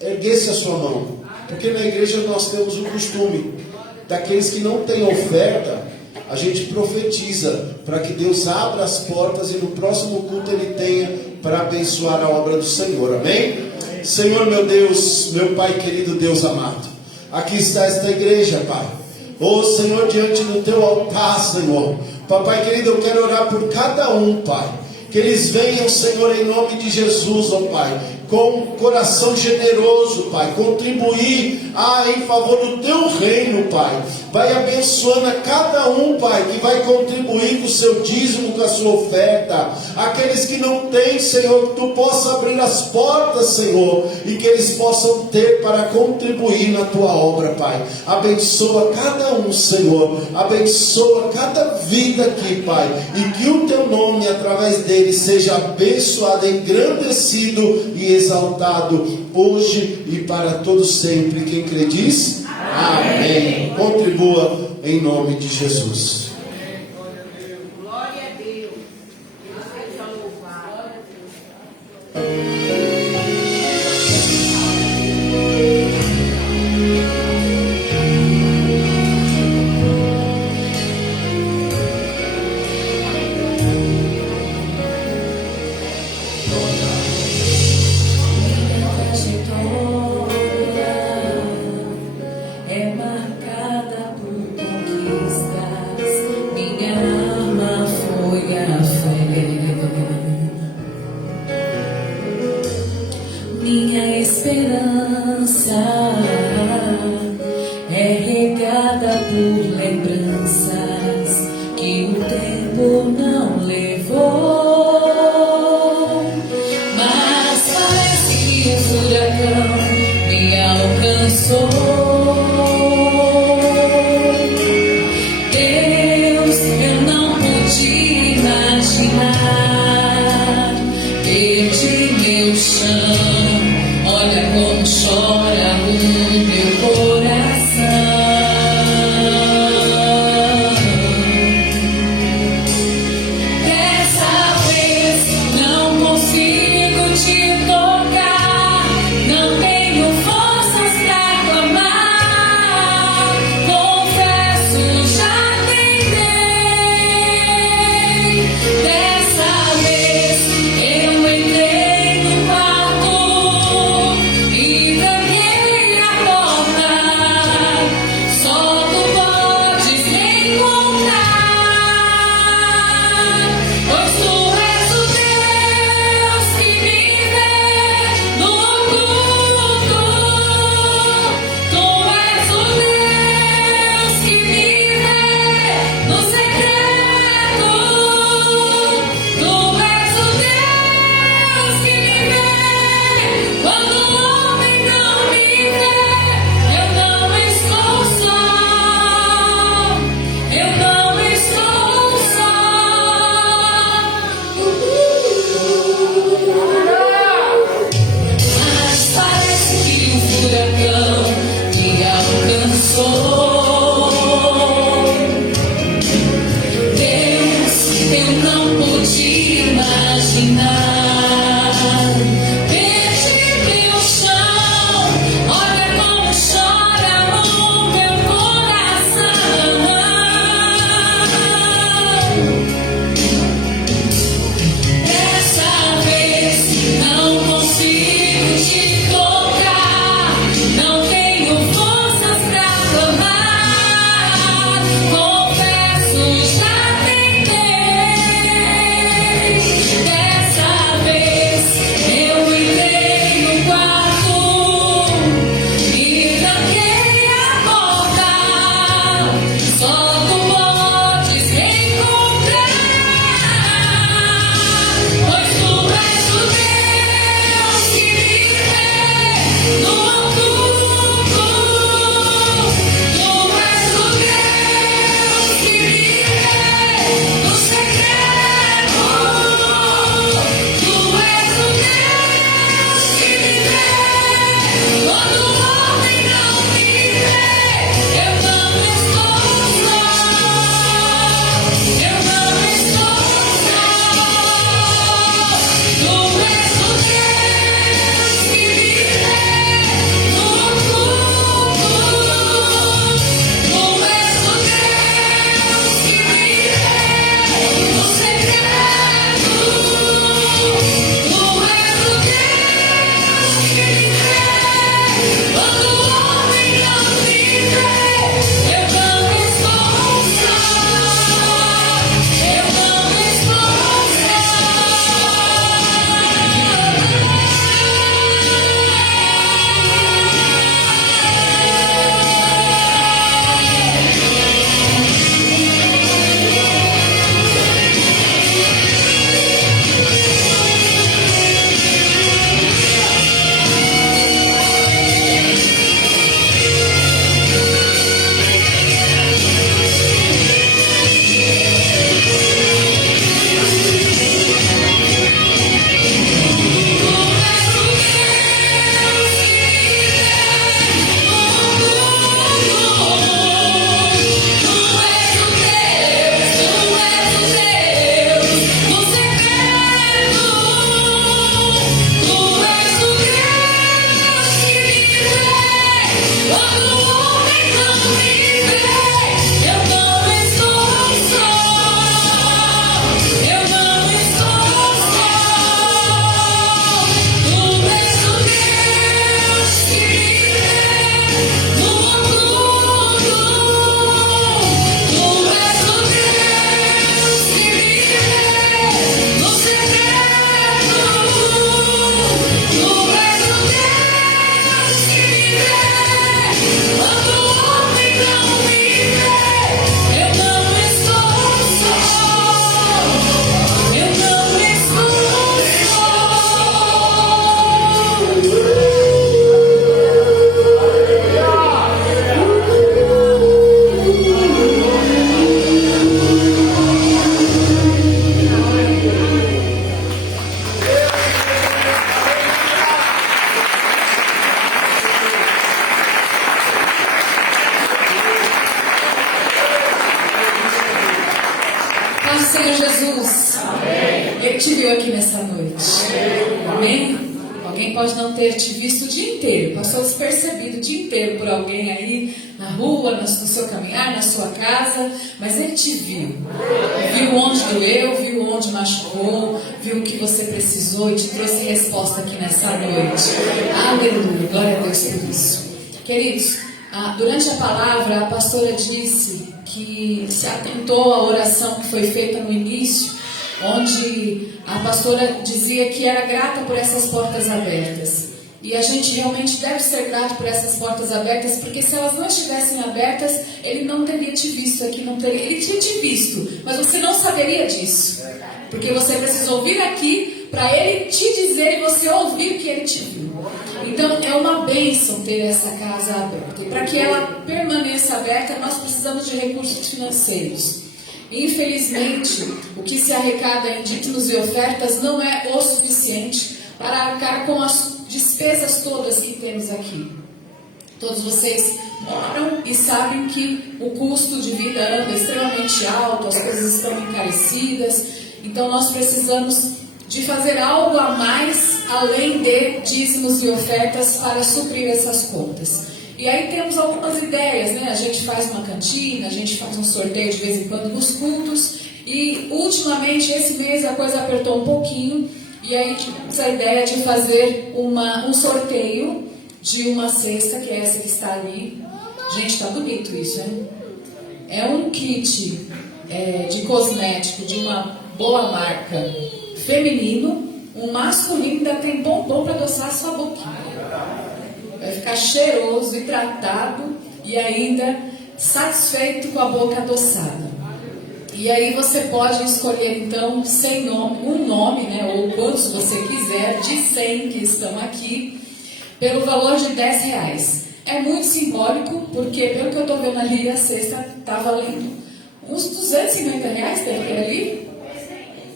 erguessem a sua mão, porque na igreja nós temos o costume daqueles que não têm oferta, a gente profetiza para que Deus abra as portas e no próximo culto Ele tenha para abençoar a obra do Senhor. Amém? Senhor, meu Deus, meu Pai querido, Deus amado, aqui está esta igreja, Pai. Oh Senhor, diante do teu altar, Senhor, Papai querido, eu quero orar por cada um, Pai, que eles venham, Senhor, em nome de Jesus, ó Pai, com um coração generoso, Pai, contribuir em favor do teu reino, Pai. Vai abençoando a cada um, Pai, que vai contribuir com o seu dízimo, com a sua oferta. Aqueles que não têm, Senhor, que tu possa abrir as portas, Senhor, e que eles possam ter para contribuir na tua obra, Pai. Abençoa cada um, Senhor. Abençoa cada vida aqui, Pai. E que o teu nome, através dele, seja abençoado, engrandecido e exaltado hoje e para todos sempre. Quem crê diz? Amém. Contribua em nome de Jesus. Glória a Deus. Seja louvado. É marcada por conquistas, minha arma foi a fé, minha esperança é regada por lembranças que o tempo não levou, mas parece que o furacão me alcançou. Olha como chora o meu coração. Ele te viu aqui nessa noite. Amém? Alguém pode não ter te visto o dia inteiro, passou despercebido o dia inteiro por alguém aí na rua, no seu caminhar, na sua casa, mas Ele te viu. Viu onde doeu, viu onde machucou, viu o que você precisou e te trouxe resposta aqui nessa noite. Aleluia, glória a Deus por isso. Queridos, durante a palavra, a pastora disse que se atentou à oração que foi feita no início, onde a pastora dizia que era grata por essas portas abertas. E a gente realmente deve ser grato por essas portas abertas, porque se elas não estivessem abertas, Ele não teria te visto aqui, Ele tinha te visto, mas você não saberia disso. Porque você precisa ouvir aqui para Ele te dizer e você ouvir que Ele te viu. Então é uma bênção ter essa casa aberta. E para que ela permaneça aberta, nós precisamos de recursos financeiros. Infelizmente, o que se arrecada em dízimos e ofertas não é o suficiente para arcar com as despesas todas que temos aqui. Todos vocês moram e sabem que o custo de vida anda extremamente alto, as coisas estão encarecidas, então nós precisamos de fazer algo a mais além de dízimos e ofertas para suprir essas contas. E aí temos algumas ideias, né? A gente faz uma cantina, a gente faz um sorteio de vez em quando nos cultos. E ultimamente, esse mês, a coisa apertou um pouquinho. E aí tivemos a ideia de fazer um sorteio de uma cesta, que é essa que está ali. Gente, tá bonito isso, hein? É um kit de cosmético de uma boa marca feminino. Um masculino ainda tem bombom para adoçar a sua boquinha. Vai ficar cheiroso, hidratado e ainda satisfeito com a boca adoçada. E aí você pode escolher então sem nome, um nome, né, ou quantos você quiser, de 100 que estão aqui, pelo valor de R$10. É muito simbólico, porque pelo que eu estou vendo ali, a cesta está valendo uns R$250, tem que ir ali?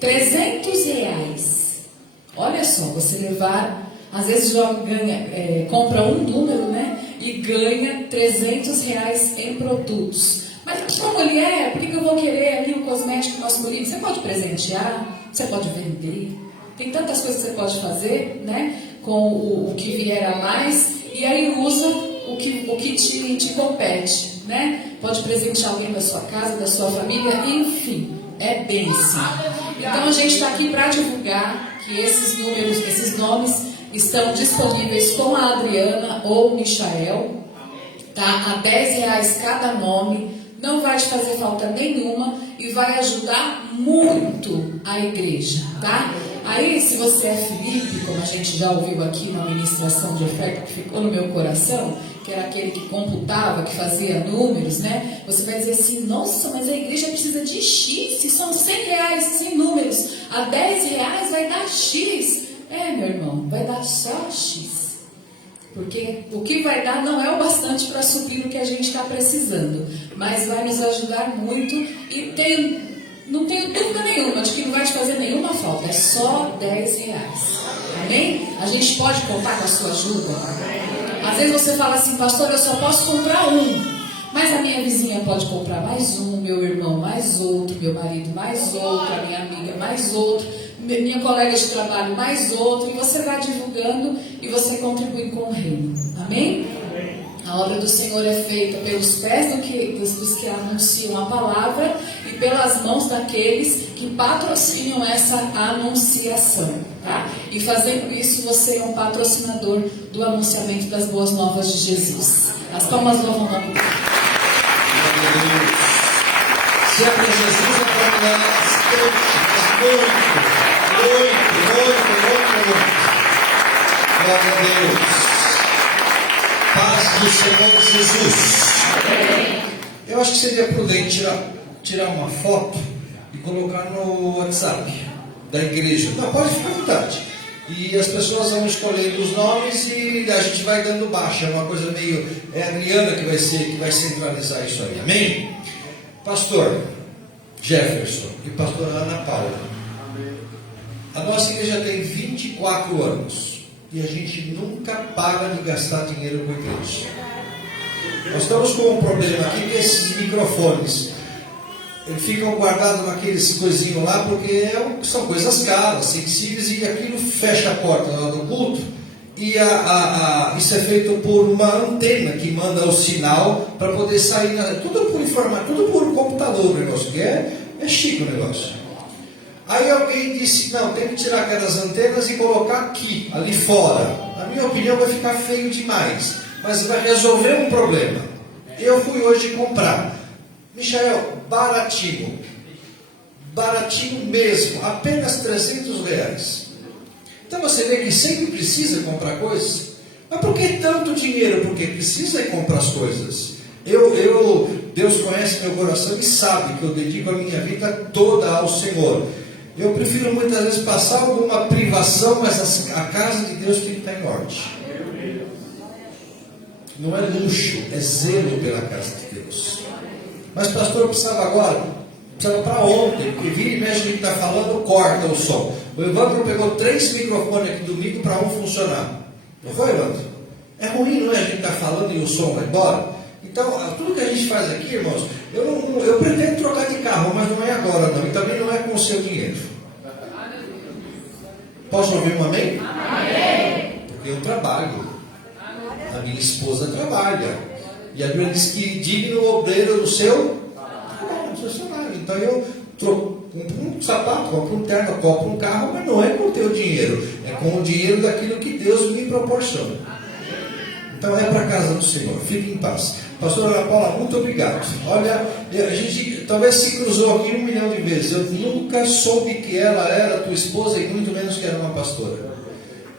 R$300. Olha só, você levar... Às vezes compra um número, né? E ganha R$300 em produtos. Mas como ele é, por que eu vou querer ali um cosmético masculino? Você pode presentear, você pode vender. Tem tantas coisas que você pode fazer, né? Com o que vier a mais. E aí usa o que te compete, né? Pode presentear alguém da sua casa, da sua família, enfim. É bênção. Então a gente está aqui para divulgar que esses números, esses nomes estão disponíveis com a Adriana ou o Michael, tá? A R$10 cada nome, não vai te fazer falta nenhuma e vai ajudar muito a igreja, tá? Aí, se você é Felipe, como a gente já ouviu aqui na ministração de oferta que ficou no meu coração, que era aquele que computava, que fazia números, né? Você vai dizer assim, nossa, mas a igreja precisa de X, se são R$100, sem números, a R$10 vai dar X. Meu irmão, vai dar só X. Porque o que vai dar não é o bastante para suprir o que a gente está precisando, mas vai nos ajudar muito e não tenho dúvida nenhuma de que não vai te fazer nenhuma falta, é só R$10. Amém? A gente pode contar com a sua ajuda? Às vezes você fala assim, pastor, eu só posso comprar um, mas a minha vizinha pode comprar mais um, meu irmão mais outro, meu marido mais outro, a minha amiga mais outro, minha colega de trabalho mais outro, e você vai divulgando e você contribui com o reino. Amém? A obra do Senhor é feita pelos pés dos que anunciam a palavra e pelas mãos daqueles que patrocinam essa anunciação. Tá? E fazendo isso, você é um patrocinador do anunciamento das boas novas de Jesus. As palmas louvam o nome de Deus. Se é para Jesus, é para nós. Muito. Glória a Deus. Paz do Senhor Jesus. Eu acho que seria prudente tirar uma foto e colocar no WhatsApp da igreja. Não, pode ficar à vontade. E as pessoas vão escolhendo os nomes e a gente vai dando baixa. É uma coisa meio... É a Adriana que vai centralizar isso aí. Amém? Pastor Jefferson e pastora Ana Paula. A nossa igreja tem 24 anos e a gente nunca para de gastar dinheiro com a igreja. Nós estamos com um problema aqui que esses microfones, eles ficam guardados naqueles coisinhos lá, porque são coisas caras, sensíveis, e aquilo fecha a porta lá do culto, e isso é feito por uma antena que manda o sinal para poder sair, tudo por informática, tudo por computador o negócio, que é chique o negócio. Aí alguém disse, não, tem que tirar aquelas antenas e colocar aqui, ali fora. Na minha opinião vai ficar feio demais, mas vai resolver um problema. Eu fui hoje comprar. Michael, baratinho mesmo, apenas R$300. Então você vê que sempre precisa comprar coisas. Mas por que tanto dinheiro? Porque precisa comprar as coisas. Deus conhece meu coração e sabe que eu dedico a minha vida toda ao Senhor. Eu prefiro muitas vezes passar alguma privação, mas a casa de Deus tem que estar em ordem. Não é luxo, é zelo pela casa de Deus. Mas pastor, eu precisava agora, precisava para ontem, porque vira e mexe que está falando, corta o som. O Evandro pegou 3 microfones aqui domingo para um funcionar. Não foi, Evandro? É ruim, não é? A gente está falando e o som vai embora. Então, tudo que a gente faz aqui, irmãos, eu pretendo trocar de carro, mas não é agora não, e também não é com o seu dinheiro. Posso ouvir um amém? Amém. Porque eu trabalho. A minha esposa trabalha. E a Bíblia diz que digno o obreiro do seu salário. Então eu compro um sapato, compro um terno, compro um carro, mas não é com o teu dinheiro, é com o dinheiro daquilo que Deus me proporciona. Então é para a casa do Senhor, fique em paz. Pastora Ana Paula, muito obrigado. Olha, a gente talvez se cruzou aqui 1 milhão de vezes. Eu nunca soube que ela era tua esposa e muito menos que era uma pastora.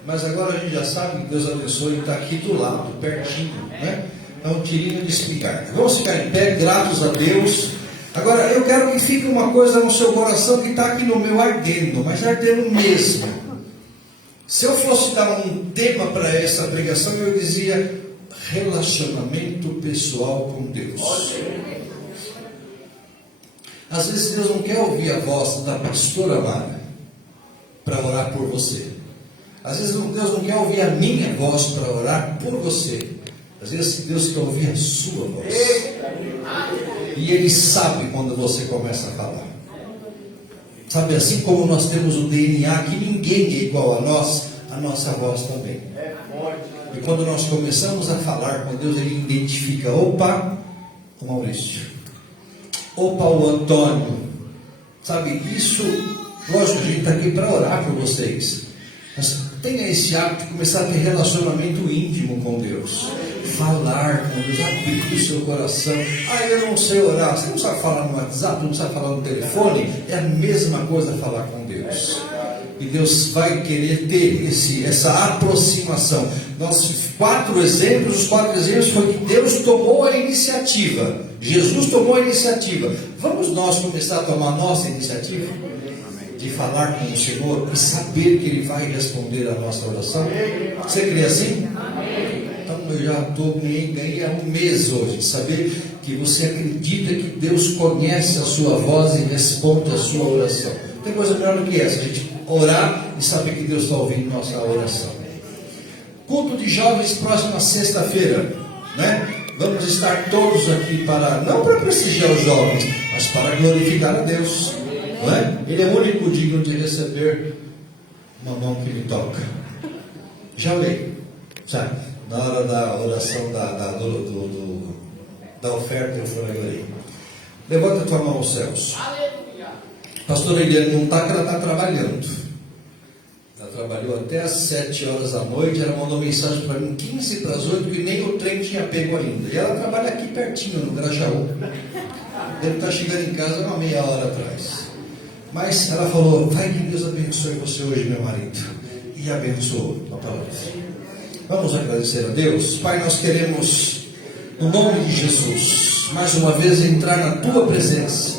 Mas agora a gente já sabe que Deus abençoe e está aqui do lado, pertinho, né? Então, tirinho de espingarda. Vamos ficar em pé, gratos a Deus. Agora, eu quero que fique uma coisa no seu coração que está aqui no meu ardendo, mas ardendo mesmo. Se eu fosse dar um tema para essa pregação, eu dizia relacionamento pessoal com Deus. Às vezes Deus não quer ouvir a voz da pastora Mara para orar por você. Às vezes Deus não quer ouvir a minha voz para orar por você. Às vezes Deus quer ouvir a sua voz. E Ele sabe quando você começa a falar. Sabe, assim como nós temos o DNA, que ninguém é igual a nós, a nossa voz também. E quando nós começamos a falar com Deus, Ele identifica, opa, o Maurício, opa, o Antônio. Sabe, isso, lógico, a gente está aqui para orar por vocês. Mas tenha esse hábito de começar a ter relacionamento íntimo com Deus. Falar com Deus, abrir o seu coração. Eu não sei orar. Você não sabe falar no WhatsApp, não sabe falar no telefone. É a mesma coisa falar com Deus. E Deus vai querer ter essa aproximação. Os 4 exemplos foi que Deus tomou a iniciativa. Jesus tomou a iniciativa. Vamos nós começar a tomar a nossa iniciativa? De falar com o Senhor e saber que Ele vai responder a nossa oração. Você crê assim? Então eu já ganhei há 1 mês hoje de saber que você acredita que Deus conhece a sua voz e responde a sua oração. Não tem coisa melhor do que essa, a gente orar e saber que Deus está ouvindo nossa oração. Culto de jovens próxima sexta-feira, né? Vamos estar todos aqui não para prestigiar os jovens, mas para glorificar a Deus. Não é? Ele é o único digno de receber uma mão que me toca. Já orei, sabe? Na hora da oração da oferta, eu orei. Levanta a tua mão aos céus. Pastora Eliane não está, porque ela está trabalhando. Ela trabalhou até às 7 horas da noite. Ela mandou mensagem para mim 15 para as 8, que nem o trem tinha pego ainda. E ela trabalha aqui pertinho, no Grajaú. Deve estar chegando em casa uma meia hora atrás. Mas ela falou, vai que Deus abençoe você hoje, meu marido. E abençoou a palavra. Vamos agradecer a Deus. Pai, nós queremos, no nome de Jesus, mais uma vez entrar na Tua presença.